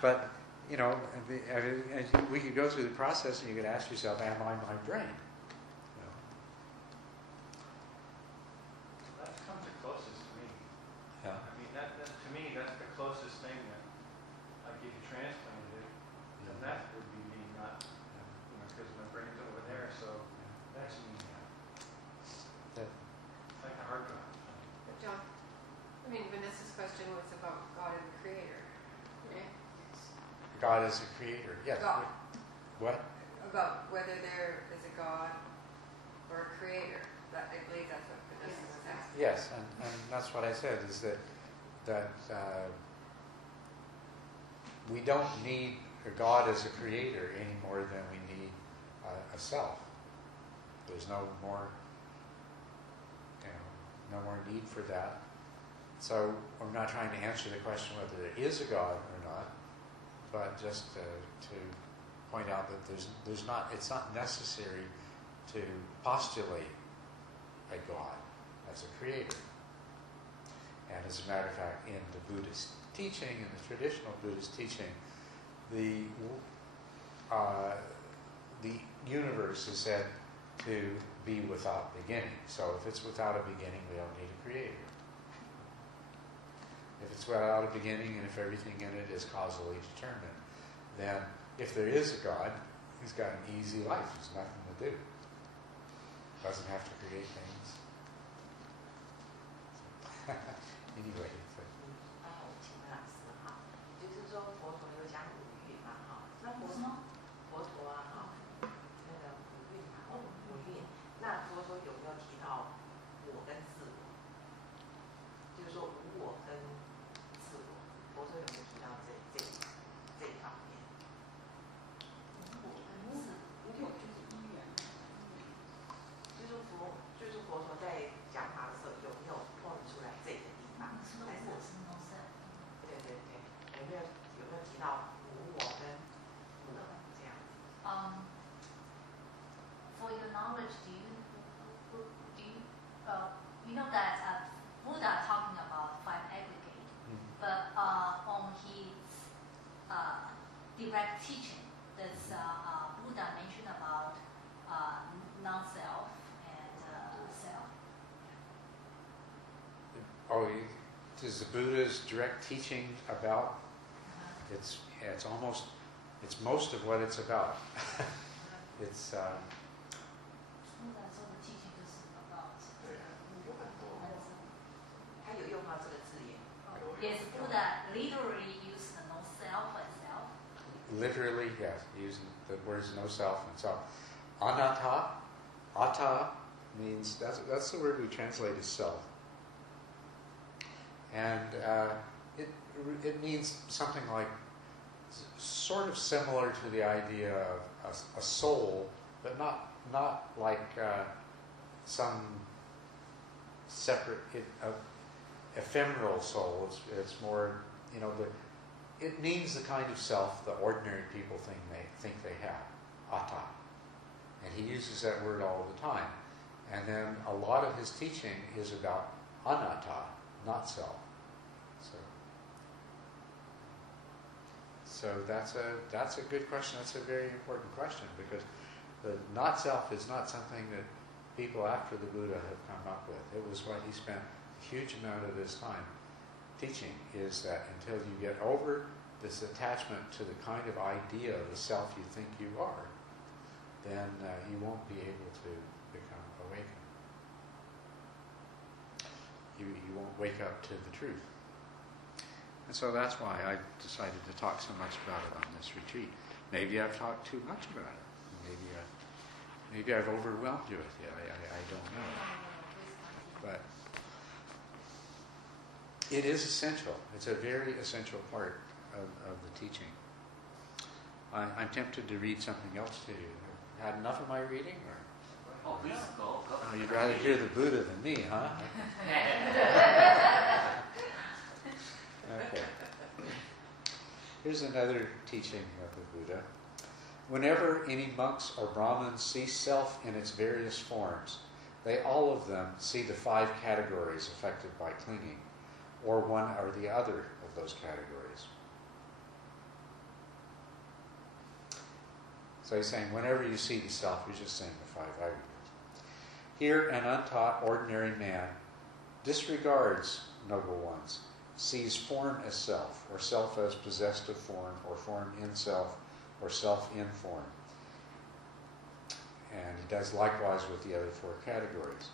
but we could go through the process, and you could ask yourself, "Am I my brain?" That comes the closest to me. Yeah. I mean, that to me, that's the closest thing that, like, if you transplanted it, then that would be me, not, because my brain's over there, so that's me. Yeah. It's like a hard drive. But John, Vanessa's question was about God and the Creator, right? God is a creator. Yes. God. What? About whether there is a God or a Creator. I believe that's what Vanessa was asking. Yes, and that's what I said, is that we don't need a God as a creator any more than we need a self. There's no more need for that. So I'm not trying to answer the question whether there is a God or not, but just to point out that it's not necessary to postulate a God as a creator. And as a matter of fact, in the Buddhist teaching, in the traditional Buddhist teaching, the universe is said to be without beginning. So if it's without a beginning, we don't need a creator. If it's without a beginning and if everything in it is causally determined, then if there is a God, he's got an easy life. There's nothing to do. Doesn't have to create things. Anyway. 我请问老师哈，就是说佛陀有讲五蕴嘛哈，那佛陀啊哈，那个五蕴嘛，五蕴，那佛陀有没有提到我跟自我？就是说无我跟自我，佛陀有没有提到这一方面？无我就是因缘，就是佛陀在讲法的时候有没有碰出来这个地方？还是对对对，有没有提到无我跟我这样子？For your knowledge, do you you know that Buddha talking about five aggregate, but on his direct teaching, does Buddha mention about non-self and self? Oh, is the Buddha's direct teaching about? It's most of what it's about. It's Buddha's teaching is about. 他有用到这个字眼。Yes, Buddha literally used no self and self. literally, yes, using the words no self and self. Anatta, atta means that's the word we translate as self. And it means something like, sort of similar to the idea of a soul, but not like some separate ephemeral soul. It's more, it means the kind of self the ordinary people think they have, atta. And he uses that word all the time. And then a lot of his teaching is about anatta, not self. So that's a good question. That's a very important question, because the not self is not something that people after the Buddha have come up with. It was what he spent a huge amount of his time teaching, is that until you get over this attachment to the kind of idea of the self you think you are, then you won't be able to become awakened. You won't wake up to the truth. And so that's why I decided to talk so much about it on this retreat. Maybe I've talked too much about it. Maybe I've overwhelmed you with it. I don't know. But it is essential. It's a very essential part of the teaching. I'm tempted to read something else to you. Had enough of my reading? Or? Oh, please go. Oh, you'd rather hear the Buddha than me, huh? Okay. Here's another teaching of the Buddha. Whenever any monks or Brahmins see self in its various forms, they all of them see the 5 categories affected by clinging, or one or the other of those categories. So he's saying whenever you see the self, you're just saying the 5 aggregates. Here, an untaught ordinary man disregards noble ones, sees form as self, or self as possessed of form, or form in self, or self in form. And he does likewise with the other 4 categories.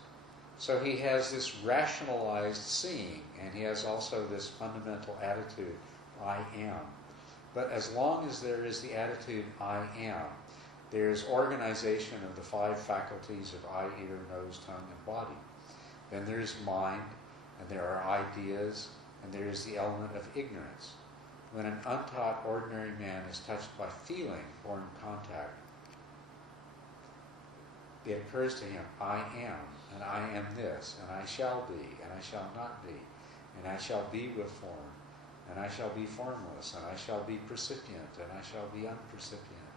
So he has this rationalized seeing, and he has also this fundamental attitude, I am. But as long as there is the attitude, I am, there's organization of the 5 faculties of eye, ear, nose, tongue, and body. Then there's mind, and there are ideas, and there is the element of ignorance. When an untaught ordinary man is touched by feeling or in contact, it occurs to him, I am, and I am this, and I shall be, and I shall not be, and I shall be with form, and I shall be formless, and I shall be percipient, and I shall be unpercipient,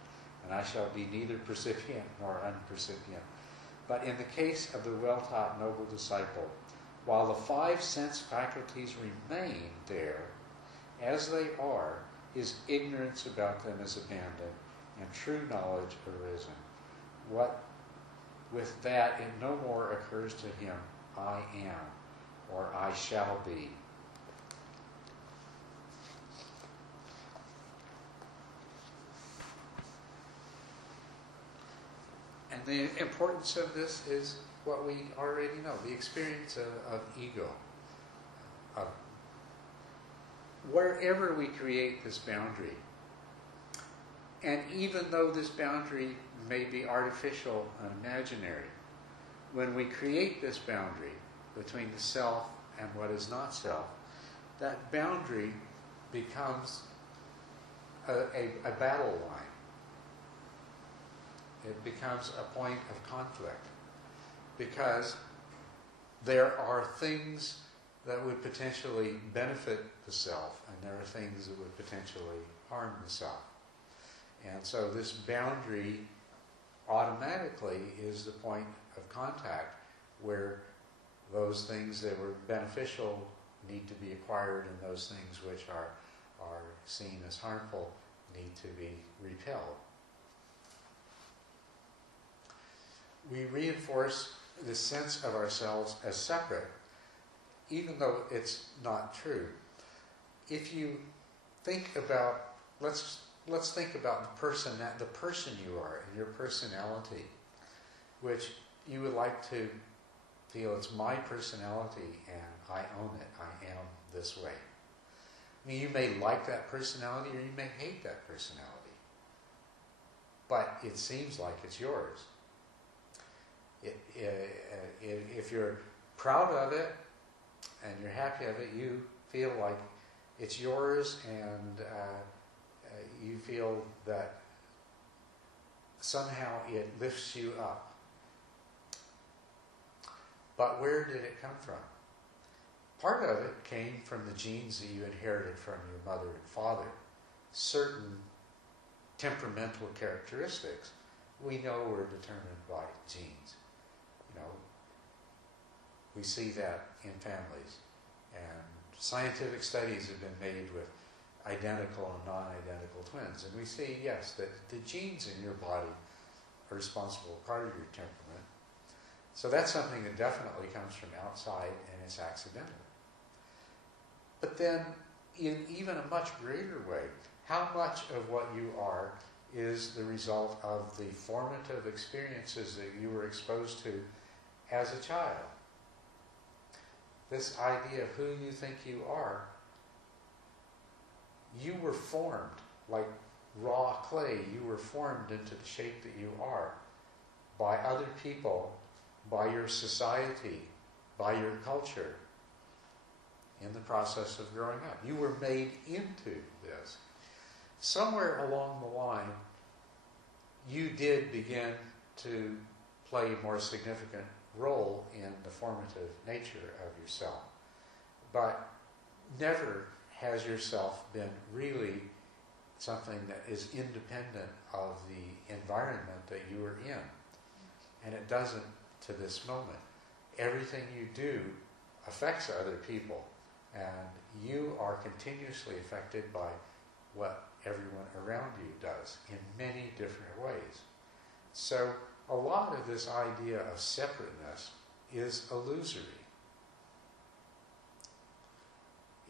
and I shall be neither percipient nor unpercipient. But in the case of the well-taught noble disciple, while the 5 sense faculties remain there, as they are, his ignorance about them is abandoned, and true knowledge arisen. with that, it no more occurs to him, I am, or I shall be. And the importance of this is what we already know, the experience of ego. Wherever we create this boundary, and even though this boundary may be artificial and imaginary, when we create this boundary between the self and what is not self, that boundary becomes a battle line. It becomes a point of conflict because there are things that would potentially benefit the self and there are things that would potentially harm the self. And so this boundary automatically is the point of contact where those things that were beneficial need to be acquired and those things which are seen as harmful need to be repelled. We reinforce the sense of ourselves as separate, even though it's not true. If you think about, let's think about the person you are and your personality, which you would like to feel it's my personality and I own it. I am this way. I mean, you may like that personality or you may hate that personality, but it seems like it's yours. If you're proud of it and you're happy of it, you feel like it's yours and you feel that somehow it lifts you up. But where did it come from? Part of it came from the genes that you inherited from your mother and father. Certain temperamental characteristics we know were determined by genes. You know, we see that in families. And scientific studies have been made with identical and non-identical twins. And we see, yes, that the genes in your body are responsible for part of your temperament. So that's something that definitely comes from outside and it's accidental. But then, in even a much greater way, how much of what you are is the result of the formative experiences that you were exposed to as a child? This idea of who you think you are, you were formed like raw clay. You were formed into the shape that you are by other people, by your society, by your culture, in the process of growing up. You were made into this. Somewhere along the line, you did begin to play a more significant role in the formative nature of yourself. But never has yourself been really something that is independent of the environment that you were in. And it doesn't to this moment. Everything you do affects other people, and you are continuously affected by what everyone around you does in many different ways. So a lot of this idea of separateness is illusory.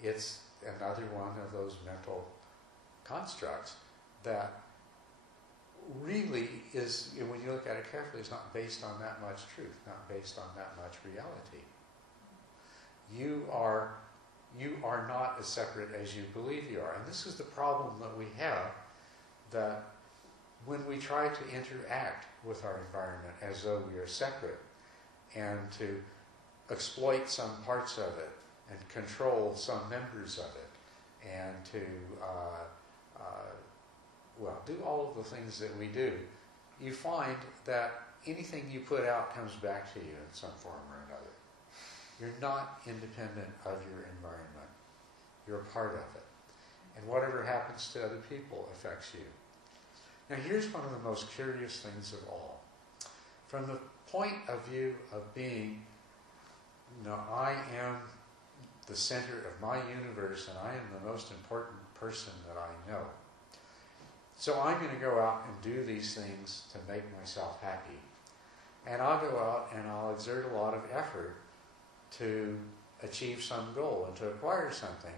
It's another one of those mental constructs that really is, when you look at it carefully, is not based on that much truth, not based on that much reality. You are not as separate as you believe you are. And this is the problem that we have, that when we try to interact with our environment as though we are separate and to exploit some parts of it and control some members of it and to do all of the things that we do, you find that anything you put out comes back to you in some form or another. You're not independent of your environment. You're a part of it. And whatever happens to other people affects you. Now here's one of the most curious things of all. From the point of view of being, I am the center of my universe and I am the most important person that I know. So I'm going to go out and do these things to make myself happy. And I'll go out and I'll exert a lot of effort to achieve some goal and to acquire something.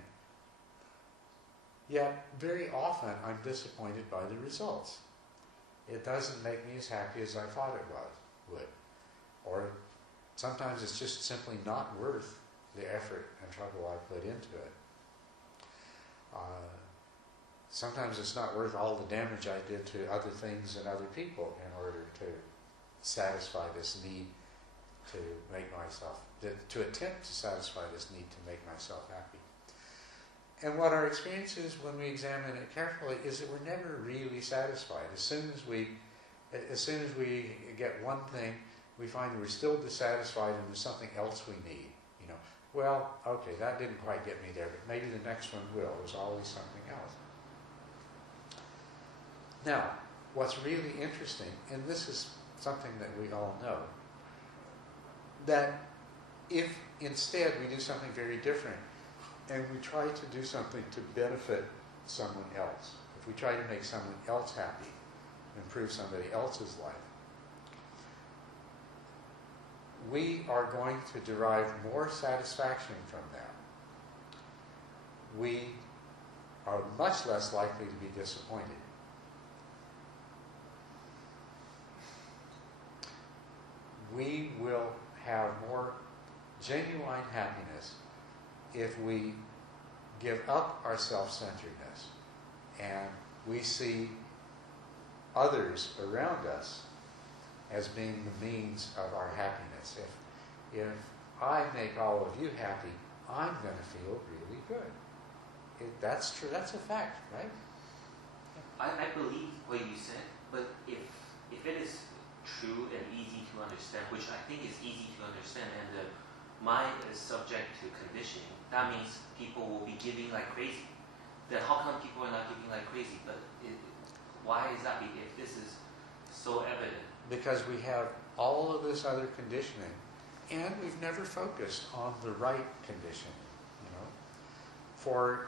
Yet, very often, I'm disappointed by the results. It doesn't make me as happy as I thought it would. Or sometimes it's just simply not worth the effort and trouble I put into it. Sometimes it's not worth all the damage I did to other things and other people in order to satisfy this need to make myself, to attempt to satisfy this need to make myself happy. And what our experience is when we examine it carefully is that we're never really satisfied. As soon as we get one thing, we find that we're still dissatisfied and there's something else we need. You know, well, okay, that didn't quite get me there, but maybe the next one will. There's always something else. Now, what's really interesting, and this is something that we all know, that if instead we do something very different and we try to do something to benefit someone else, if we try to make someone else happy, improve somebody else's life, we are going to derive more satisfaction from that. We are much less likely to be disappointed. We will have more genuine happiness if we give up our self-centeredness and we see others around us as being the means of our happiness. If I make all of you happy, I'm going to feel really good. That's true. That's a fact, right? I believe what you said, but if it is true and easy to understand, which I think is easy to understand, and the mind is subject to conditioning, that means people will be giving like crazy. Then how come people are not giving like crazy? But why is that? If this is so evident? Because we have all of this other conditioning, and we've never focused on the right conditioning. You know, for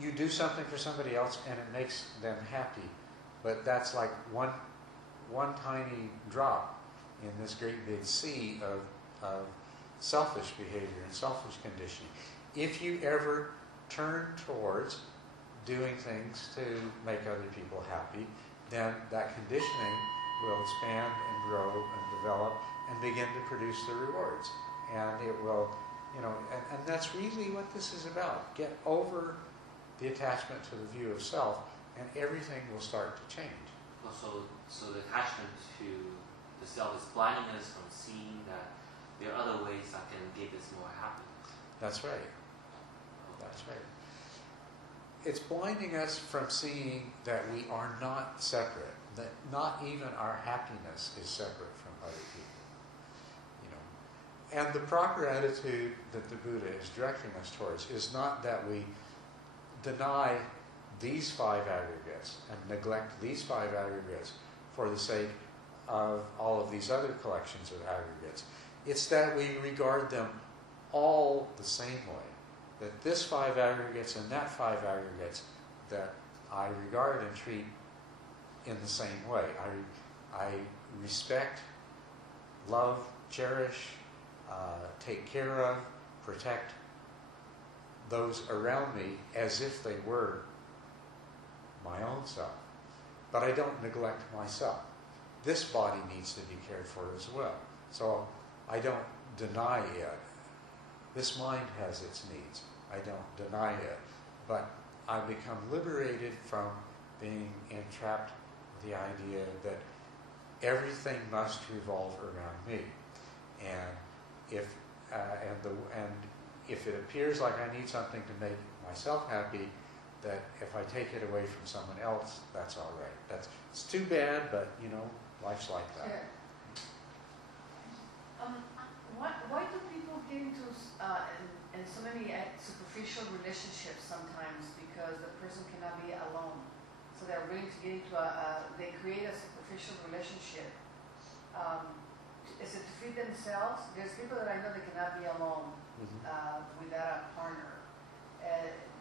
you do something for somebody else and it makes them happy, but that's like one tiny drop in this great big sea of selfish behavior and selfish conditioning. If you ever turn towards doing things to make other people happy, then that conditioning will expand and grow and develop and begin to produce the rewards. And it will, you know, and that's really what this is about. Get over the attachment to the view of self and everything will start to change. So the attachment to the self is blinding us from seeing that there are other ways that can give us more happiness. That's right. That's right. It's blinding us from seeing that we are not separate, that not even our happiness is separate from other people. You know, and the proper attitude that the Buddha is directing us towards is not that we deny these 5 aggregates and neglect these 5 aggregates for the sake of all of these other collections of aggregates. It's that we regard them all the same way. That this 5 aggregates and that 5 aggregates that I regard and treat in the same way. I respect, love, cherish, take care of, protect those around me as if they were my own self. But I don't neglect myself. This body needs to be cared for as well. So I don't deny it. This mind has its needs. I don't deny it. But I become liberated from being entrapped with the idea that everything must revolve around me. And if it appears like I need something to make myself happy, that if I take it away from someone else, that's all right. It's too bad, but you know, life's like that. Yeah. Why do people get into in so many superficial relationships sometimes? Because the person cannot be alone, so they're willing to get into they create a superficial relationship. Is it to feed themselves? There's people that I know that cannot be alone without a partner.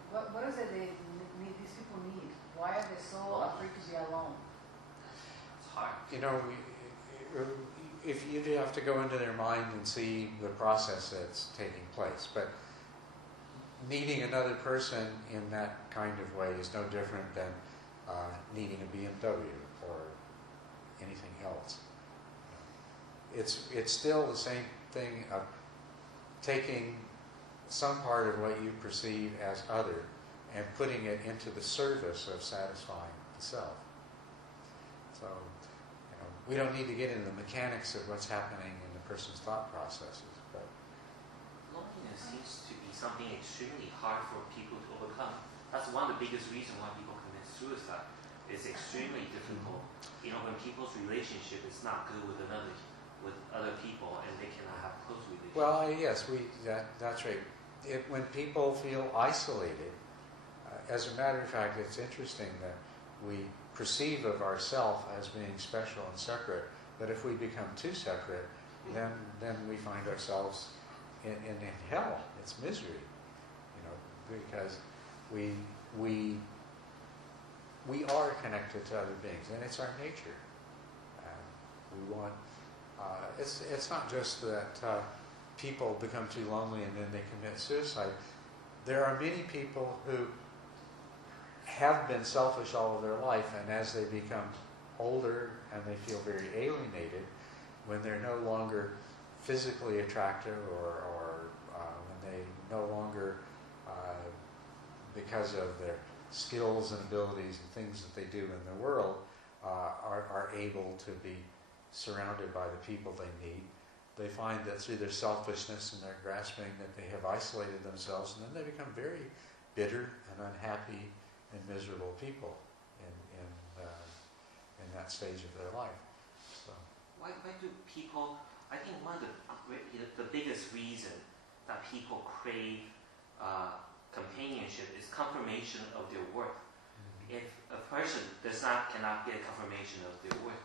What is it these people need? Why are they so afraid to be alone? It's hard. You know, if you have to go into their mind and see the process that's taking place, but needing another person in that kind of way is no different than needing a BMW or anything else. It's still the same thing of taking some part of what you perceive as other and putting it into the service of satisfying the self. So, we don't need to get into the mechanics of what's happening in the person's thought processes, but Loneliness seems to be something extremely hard for people to overcome. That's one of the biggest reasons why people commit suicide. It's extremely difficult. When people's relationship is not good with other people, and they cannot have close relationships. well, yes, that's right. When people feel isolated, as a matter of fact, it's interesting that we perceive of ourselves as being special and separate, but if we become too separate, then we find ourselves in hell. It's misery, because we are connected to other beings, and it's our nature. We want. It's not just that people become too lonely and then they commit suicide. There are many people who have been selfish all of their life, and as they become older and they feel very alienated, when they're no longer physically attractive or when they no longer, because of their skills and abilities and things that they do in the world, are able to be surrounded by the people they need, they find that through their selfishness and their grasping that they have isolated themselves, and then they become very bitter and unhappy and miserable people in that stage of their life. So, Why do people? I think one of the biggest reason that people crave companionship is confirmation of their worth. If a person cannot get confirmation of their worth,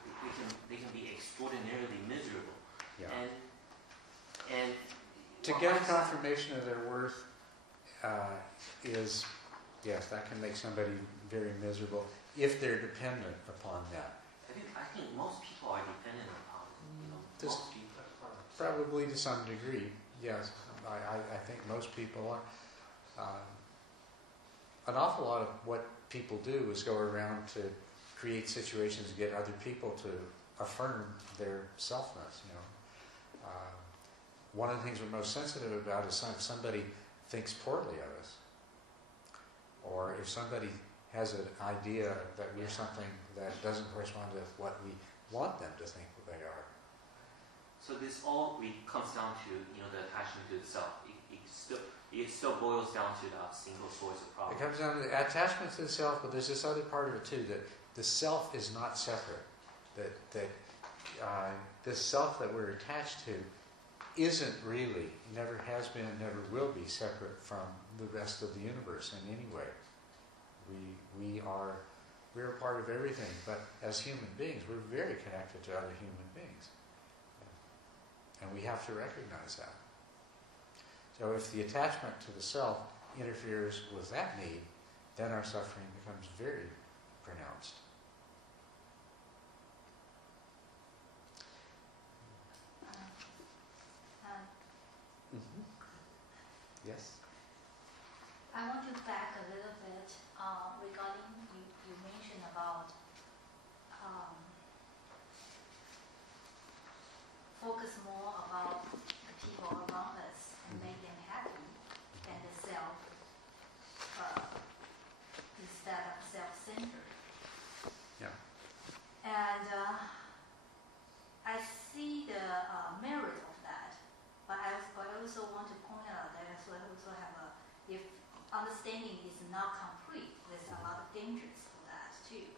they can be extraordinarily miserable. yeah. And To get confirmation of their worth is, yes, that can make somebody very miserable if they're dependent upon that. I think most people are dependent upon it. Just- Most people. Probably to some degree, yes. I think most people are. An awful lot of what people do is go around to create situations to get other people to affirm their selfness. One of the things we're most sensitive about is if somebody thinks poorly of us, or if somebody has an idea that we're something that doesn't correspond with what we want them to think that they are. So this all comes down to the attachment to the self. It still boils down to that single source of It problem. comes down to the attachment to the self, but there's this other part of it too, that the self is not separate. That this self that we're attached to isn't really, never has been, never will be separate from the rest of the universe in any way. We're a part of everything, but as human beings, we're very connected to other human beings. And we have to recognize that. So if the attachment to the self interferes with that need, then our suffering becomes very pronounced. Yes? I want to back a little bit regarding you mentioned about focus more about the people around us and make them happy than the self instead of self-centered. Yeah. And I see the merit of that, but I also want to point out that I also have if understanding is not complete, there's a lot of dangers to that too.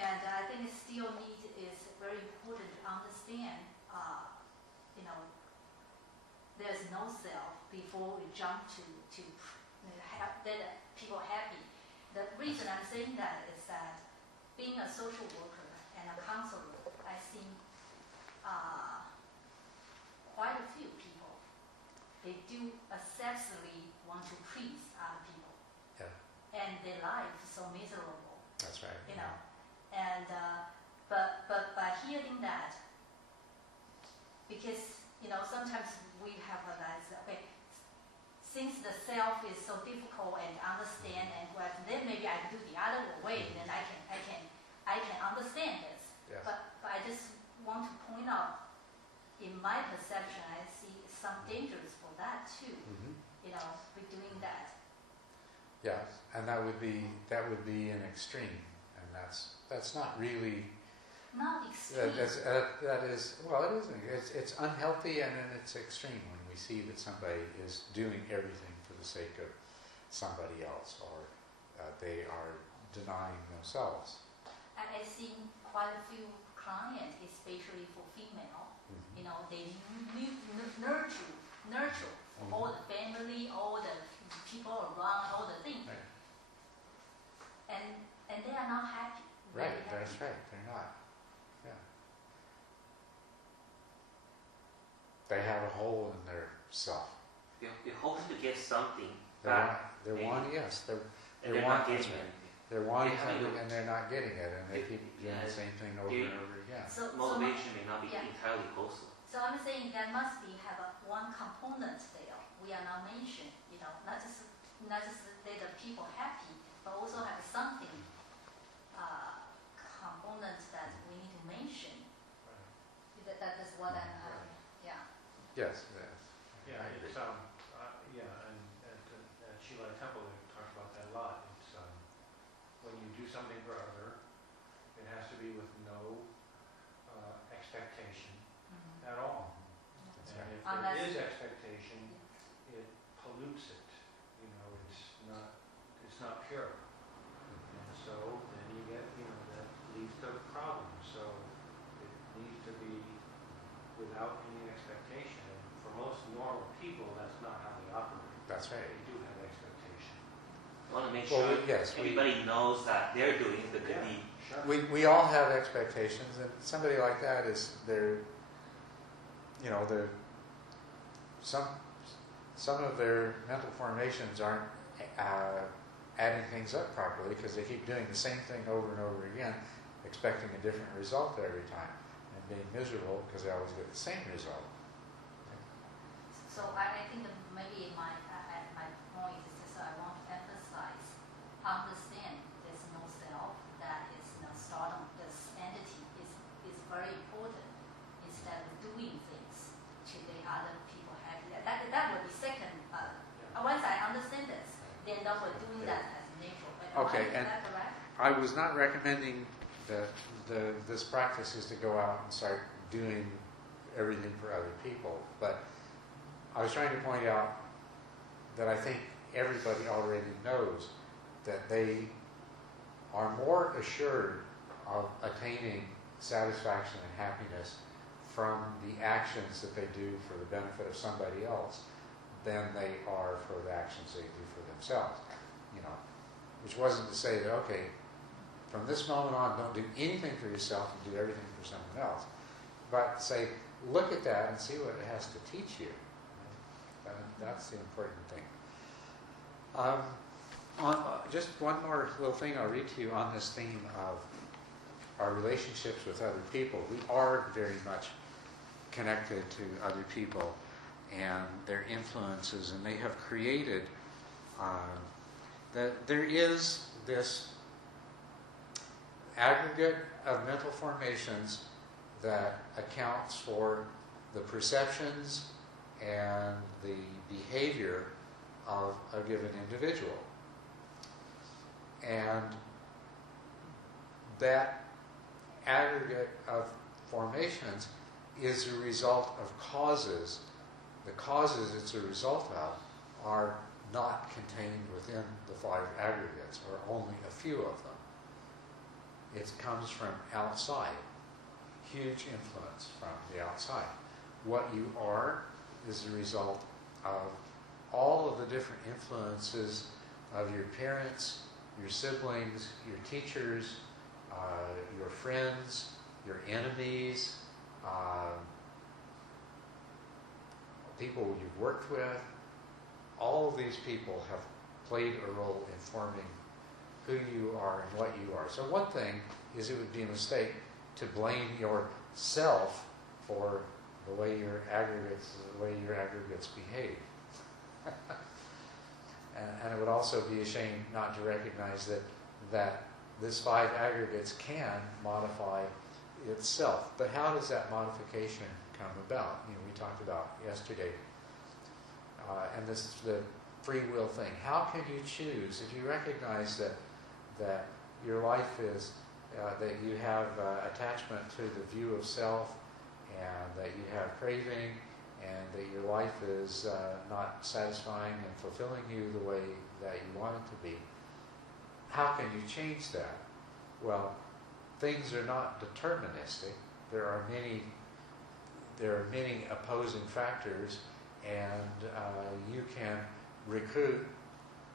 And I think it still is very important to understand, there's no self before we jump to let people happy. The reason I'm saying that is that being a social worker and a counselor, I see quite a few people. They do obsessively want to please other people. Yeah. And their life is so miserable. That's right. You know, and but by hearing that, because sometimes we have realized, okay, since the self is so difficult and understand, and well, then maybe I can do the other way, then I can understand this. Yes. But I just want to point out, in my perception, I see some dangers for that too. Mm-hmm. With doing that. Yes, and that would be an extreme, and that's not really. Not extreme. That is well, it isn't. It's unhealthy and then it's extreme when we see that somebody is doing everything for the sake of somebody else, or they are denying themselves. I've seen quite a few clients, especially for female. Mm-hmm. They nurture all the family, all the people around, all the things, Right. and they are not happy. Right, Really that's happy. right. They're not. Yeah. They have a hole in their self. They're hoping to get something They're back. they're maybe. wanting, yes, And they're they're not wanting getting it. anything. They're wanting They try something to- and they're not getting it, and they keep doing Yeah. the same thing over They- and over again. So Motivation may not be yeah. entirely wholesome. So I'm saying there must be one component there we are not mentioned. Not just let the people happy, but also have something component that we need to mention. Right. That is what I'm. Yeah. Yes, yes. Yeah, I agree. it's and at Sheila Temple they talk about that a lot. It's when you do something for other, it has to be with no expectation Mm-hmm. at all. That's And right. if Unless- there is expectation, it pollutes it. It's not pure. And so then you get, that leads to problems. So it needs to be without any expectation. And for most normal people, that's not how they operate. That's right. They do have expectation. I want to make Well, sure yes, everybody knows that they're doing the good deed. Sure. We all have expectations, and somebody like that is they're some of their mental formations aren't adding things up properly because they keep doing the same thing over and over again, expecting a different result every time, and being miserable because they always get the same result. So I think that maybe my point is just I want to emphasize, understand there's no self, that is stardom, this entity is very important instead of doing things to make other people happy. That would be second. Once I understand this, then that we're doing that as natural. Okay, Is and that correct? I was not recommending that this practice is to go out and start doing everything for other people, but I was trying to point out that I think everybody already knows that they are more assured of attaining satisfaction and happiness from the actions that they do for the benefit of somebody else than they are for the actions they do for themselves. Which wasn't to say that, okay, from this moment on, don't do anything for yourself and do everything for someone else. But say, look at that and see what it has to teach you. That's the important thing. Just one more little thing I'll read to you on this theme of our relationships with other people. We are very much connected to other people and their influences, and they have created that there is this aggregate of mental formations that accounts for the perceptions and the behavior of a given individual. And that aggregate of formations is a result of causes. The causes it's a result of are not contained within the 5 aggregates, or only a few of them. It comes from outside. Huge influence from the outside. What you are is a result of all of the different influences of your parents, your siblings, your teachers, your friends, your enemies, people you've worked with. All of these people have played a role in forming who you are and what you are. So one thing is, it would be a mistake to blame yourself for the way your aggregates behave. and it would also be a shame not to recognize that this 5 aggregates can modify itself. But how does that modification come about? We talked about yesterday, and this is the free will thing. How can you choose if you recognize that your life is that you have attachment to the view of self, and that you have craving, and that your life is not satisfying and fulfilling you the way that you want it to be? How can you change that? Well, things are not deterministic. There are many opposing factors, and you can recruit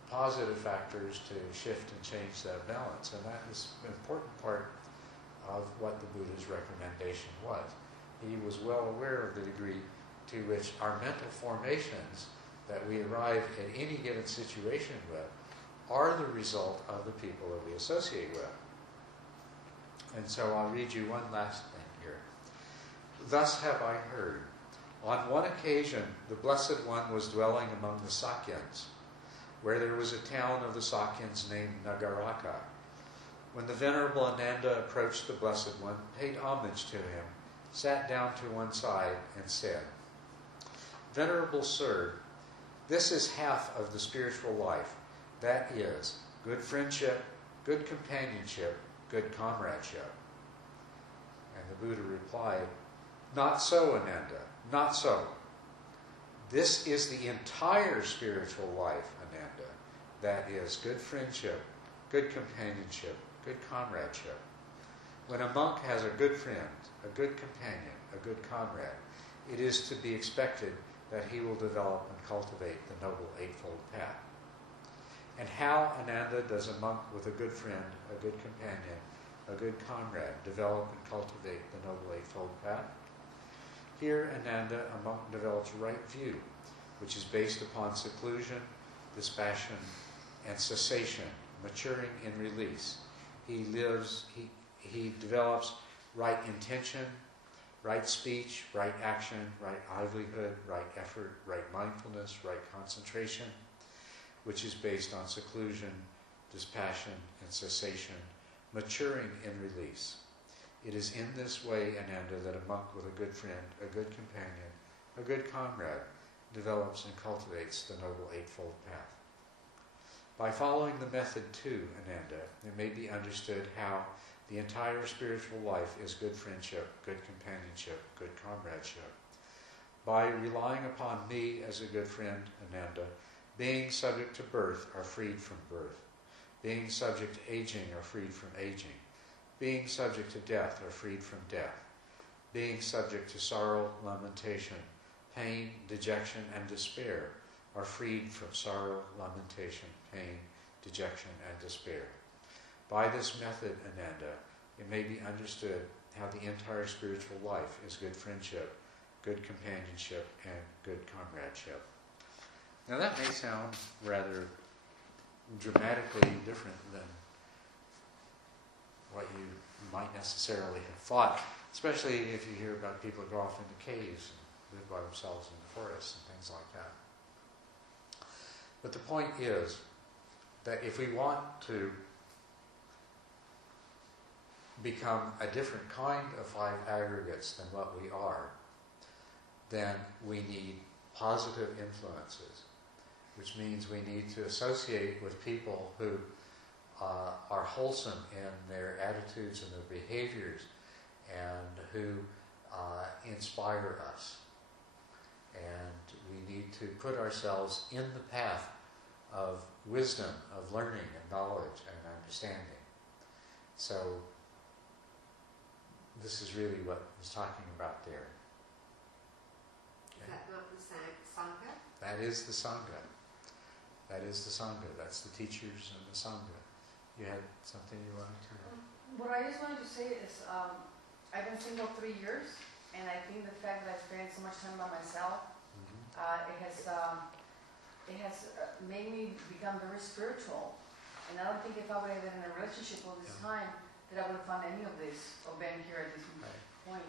positive factors to shift and change that balance. And that is an important part of what the Buddha's recommendation was. He was well aware of the degree to which our mental formations that we arrive at any given situation with are the result of the people that we associate with. And so I'll read you one last thing here. Thus have I heard. On one occasion, the Blessed One was dwelling among the Sakyans, where there was a town of the Sakyans named Nagaraka. When the Venerable Ananda approached the Blessed One, paid homage to him, sat down to one side, and said, Venerable Sir, this is half of the spiritual life. That is, good friendship, good companionship, good comradeship. And the Buddha replied, Not so, Ananda, not so. This is the entire spiritual life, Ananda. That is, good friendship, good companionship, good comradeship. When a monk has a good friend, a good companion, a good comrade, it is to be expected that he will develop and cultivate the Noble Eightfold Path. And how, Ananda, does a monk with a good friend, a good companion, a good comrade develop and cultivate the Noble Eightfold Path? Here, Ananda, a monk develops right view, which is based upon seclusion, dispassion, and cessation, maturing in release. He develops right intention, right speech, right action, right livelihood, right effort, right mindfulness, right concentration, which is based on seclusion, dispassion, and cessation, maturing in release. It is in this way, Ananda, that a monk with a good friend, a good companion, a good comrade, develops and cultivates the Noble Eightfold Path. By following the method too, Ananda, it may be understood how the entire spiritual life is good friendship, good companionship, good comradeship. By relying upon me as a good friend, Ananda, beings subject to birth are freed from birth. Beings subject to aging are freed from aging. Beings subject to death are freed from death. Beings subject to sorrow, lamentation, pain, dejection, and despair are freed from sorrow, lamentation, pain, dejection, and despair. By this method, Ananda, it may be understood how the entire spiritual life is good friendship, good companionship, and good comradeship. Now that may sound rather dramatically different than what you might necessarily have thought, especially if you hear about people who go off into caves and live by themselves in the forests and things like that. But the point is that if we want to become a different kind of 5 aggregates than what we are, then we need positive influences, which means we need to associate with people who are wholesome in their attitudes and their behaviors, and who inspire us. And we need to put ourselves in the path of wisdom, of learning and knowledge and understanding. So this is really what he's talking about there. Is that not the same Sangha? That is the Sangha. That is the Sangha. That's the teachers and the Sangha. You had something you wanted to know? What I just wanted to say is, I've been single 3 years, and I think the fact that I spent so much time by myself, it has made me become very spiritual. And I don't think if I would have been in a relationship all this time, that I would have found any of this, or been here at this point.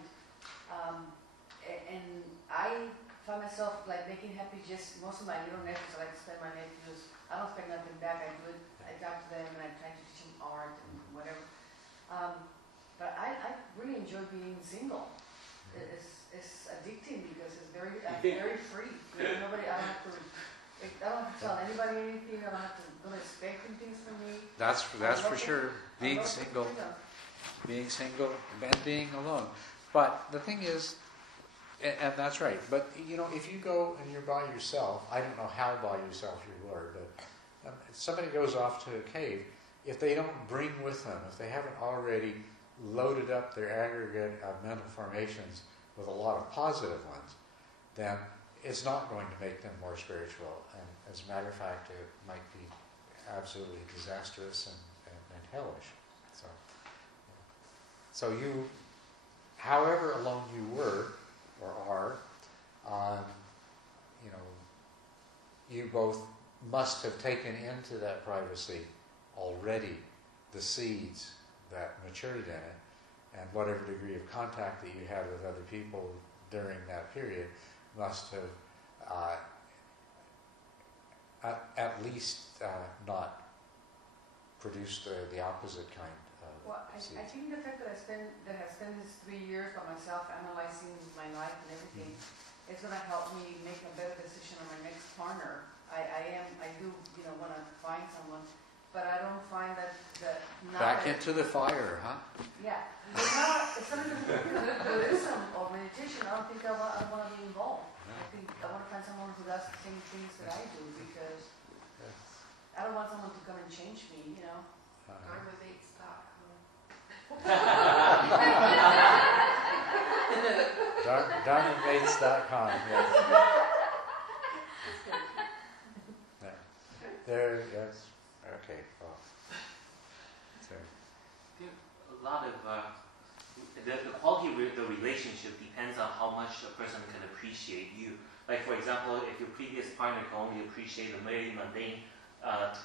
And I find myself like making happy just most of my little nephews. I like to spend my nephews. I don't expect nothing back. I do it. I talk to them and I try to teach them art and whatever. But I really enjoy being single. It's addicting because it's very free. You know, I don't have to tell anybody anything. I don't have to expect things from me. That's for sure. Being single and being alone. But the thing is, and that's right. But you know, if you go and you're by yourself, I don't know how by yourself you were, but if somebody goes off to a cave, if they don't bring with them, if they haven't already loaded up their aggregate of mental formations with a lot of positive ones, then it's not going to make them more spiritual. And as a matter of fact, it might be absolutely disastrous and hellish. So you, however alone you were or are, you know, you both must have taken into that privacy already the seeds that matured in it, and whatever degree of contact that you had with other people during that period must have at least not produced the opposite kind of seeds. I think the fact that I spent these 3 years by myself analyzing my life and everything, it's going to help me make a better decision on my next partner. I do, you know, want to find someone, but I don't find that back into the fire, huh? Yeah. It's not even Buddhism or meditation. I don't think I want to be involved. I think I want to find someone who does the same things that I do, because I don't want someone to come and change me, you know. Dharmavates.com. Yes. There, yes. Okay. Well, so. A lot of the quality of the relationship depends on how much a person can appreciate you. Like, for example, if your previous partner can only appreciate the very mundane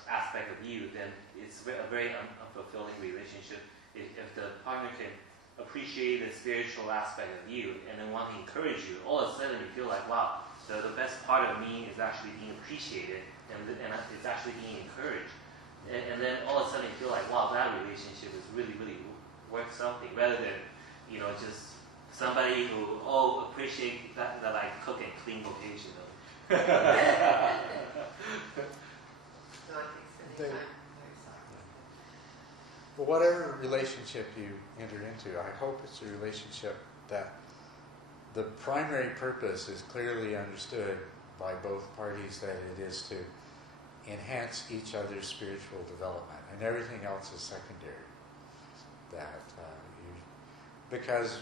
aspect of you, then it's a very unfulfilling relationship. If the partner can appreciate the spiritual aspect of you and then want to encourage you, all of a sudden you feel like, wow, the best part of me is actually being appreciated and it's actually being encouraged. And then all of a sudden you feel like, wow, that relationship is really, really worth something, rather than, you know, just somebody who appreciate that I cook and clean occasionally. So I think spending time with yourself. Well, whatever relationship you enter into, I hope it's a relationship that the primary purpose is clearly understood by both parties, that it is to enhance each other's spiritual development, and everything else is secondary. Because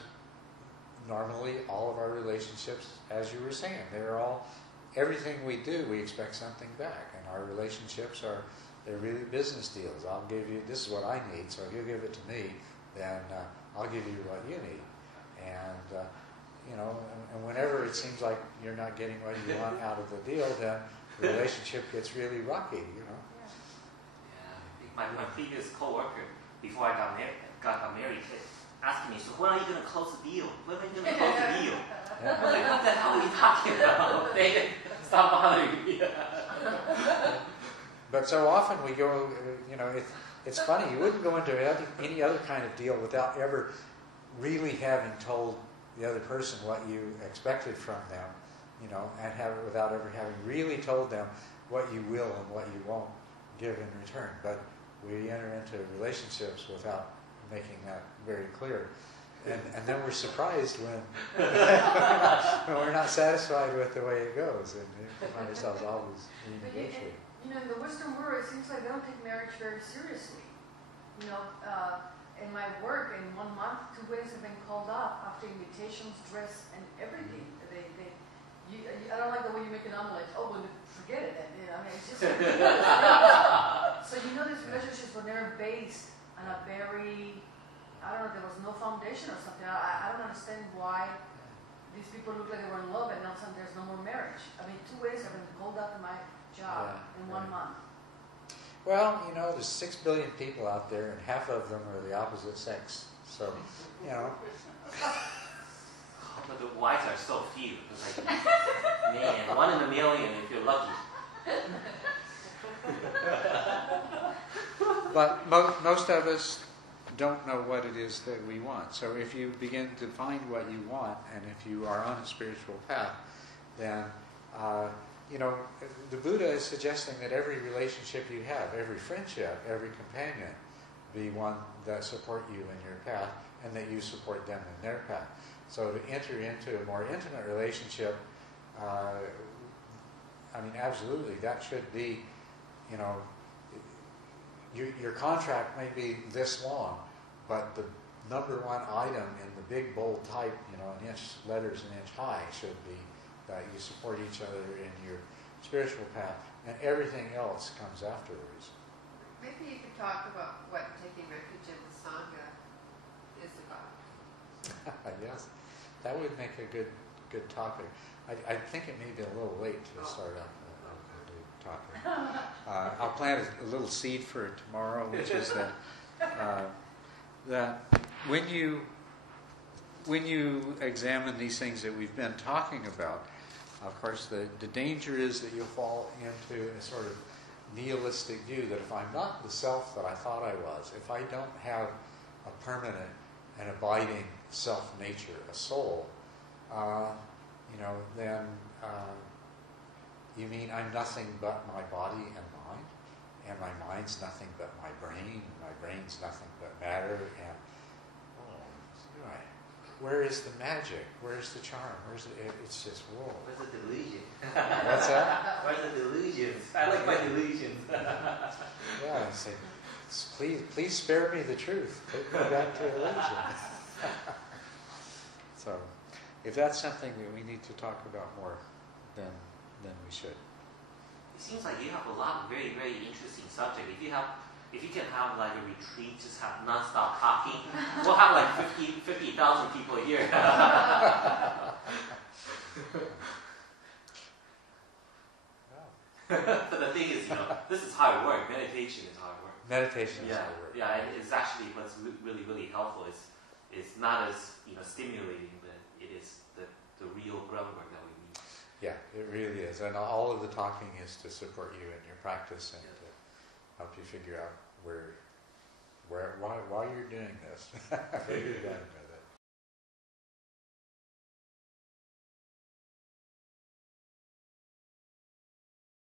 normally all of our relationships, as you were saying, everything we do, we expect something back, and our relationships they're really business deals. I'll give you, this is what I need, so if you give it to me, then I'll give you what you need. And you know, and whenever it seems like you're not getting what you want out of the deal, then the relationship gets really rocky, you know. Yeah. My previous coworker, before I got married, asked me, so when are you going to close the deal? When are you going to close the deal? I'm like, what the hell are you talking about? David, stop bothering me. But so often we go, you know, it's funny, you wouldn't go into any other kind of deal without ever really having told the other person what you expected from them, you know, and without ever having really told them what you will and what you won't give in return. But we enter into relationships without making that very clear. And then we're surprised when we're not satisfied with the way it goes, and we find ourselves always renegotiating. You know, in the Western world, it seems like they don't take marriage very seriously. You know, in my work, in 1 month, 2 weddings have been called up after invitations, dress, and everything. I don't like the way you make an omelet. Oh, well, forget it then. You know, I mean, it's just so you know, these relationships were never based on a very, I don't know, there was no foundation or something. I don't understand why these people look like they were in love and all of a sudden there's no more marriage. I mean, 2 weddings have been called up in my job in 1 month. Well, there's 6 billion people out there, and half of them are the opposite sex. So, But the whites are so few. It's like, man, 1 in a million if you're lucky. But most of us don't know what it is that we want. So if you begin to find what you want, and if you are on a spiritual path, then, the Buddha is suggesting that every relationship you have, every friendship, every companion, be one that support you in your path, and that you support them in their path. So to enter into a more intimate relationship, absolutely, that should be, your contract may be this long, but the number one item in the big bold type, letters an inch high, should be that you support each other in your spiritual path, and everything else comes afterwards. Maybe you could talk about what taking refuge in the Sangha is about. Yes, that would make a good topic. I think it may be a little late to start up a new topic. I'll plant a little seed for tomorrow, which is that when you examine these things that we've been talking about, of course, the danger is that you'll fall into a sort of nihilistic view that if I'm not the self that I thought I was, if I don't have a permanent and abiding self-nature, a soul, then you mean I'm nothing but my body and mind, and my mind's nothing but my brain, and my brain's nothing but matter, and where is the magic? Where's the charm? It's just, whoa. Where's the delusion? What's that? Where's the delusions? I like my delusions. Yeah, I say, please spare me the truth. Take me back to illusion. So, if that's something that we need to talk about more, then we should. It seems like you have a lot of very, very interesting subjects. If you can have like a retreat, just have non-stop talking, we'll have like 50,000 people here. But the thing is, this is hard work. Meditation is hard work. Meditation is hard work. Yeah, it's actually what's really, really helpful. It's not as stimulating, but it is the real groundwork that we need. Yeah, it really is. And all of the talking is to support you in your practice and to help you figure out why you're doing this. Where you're doing this.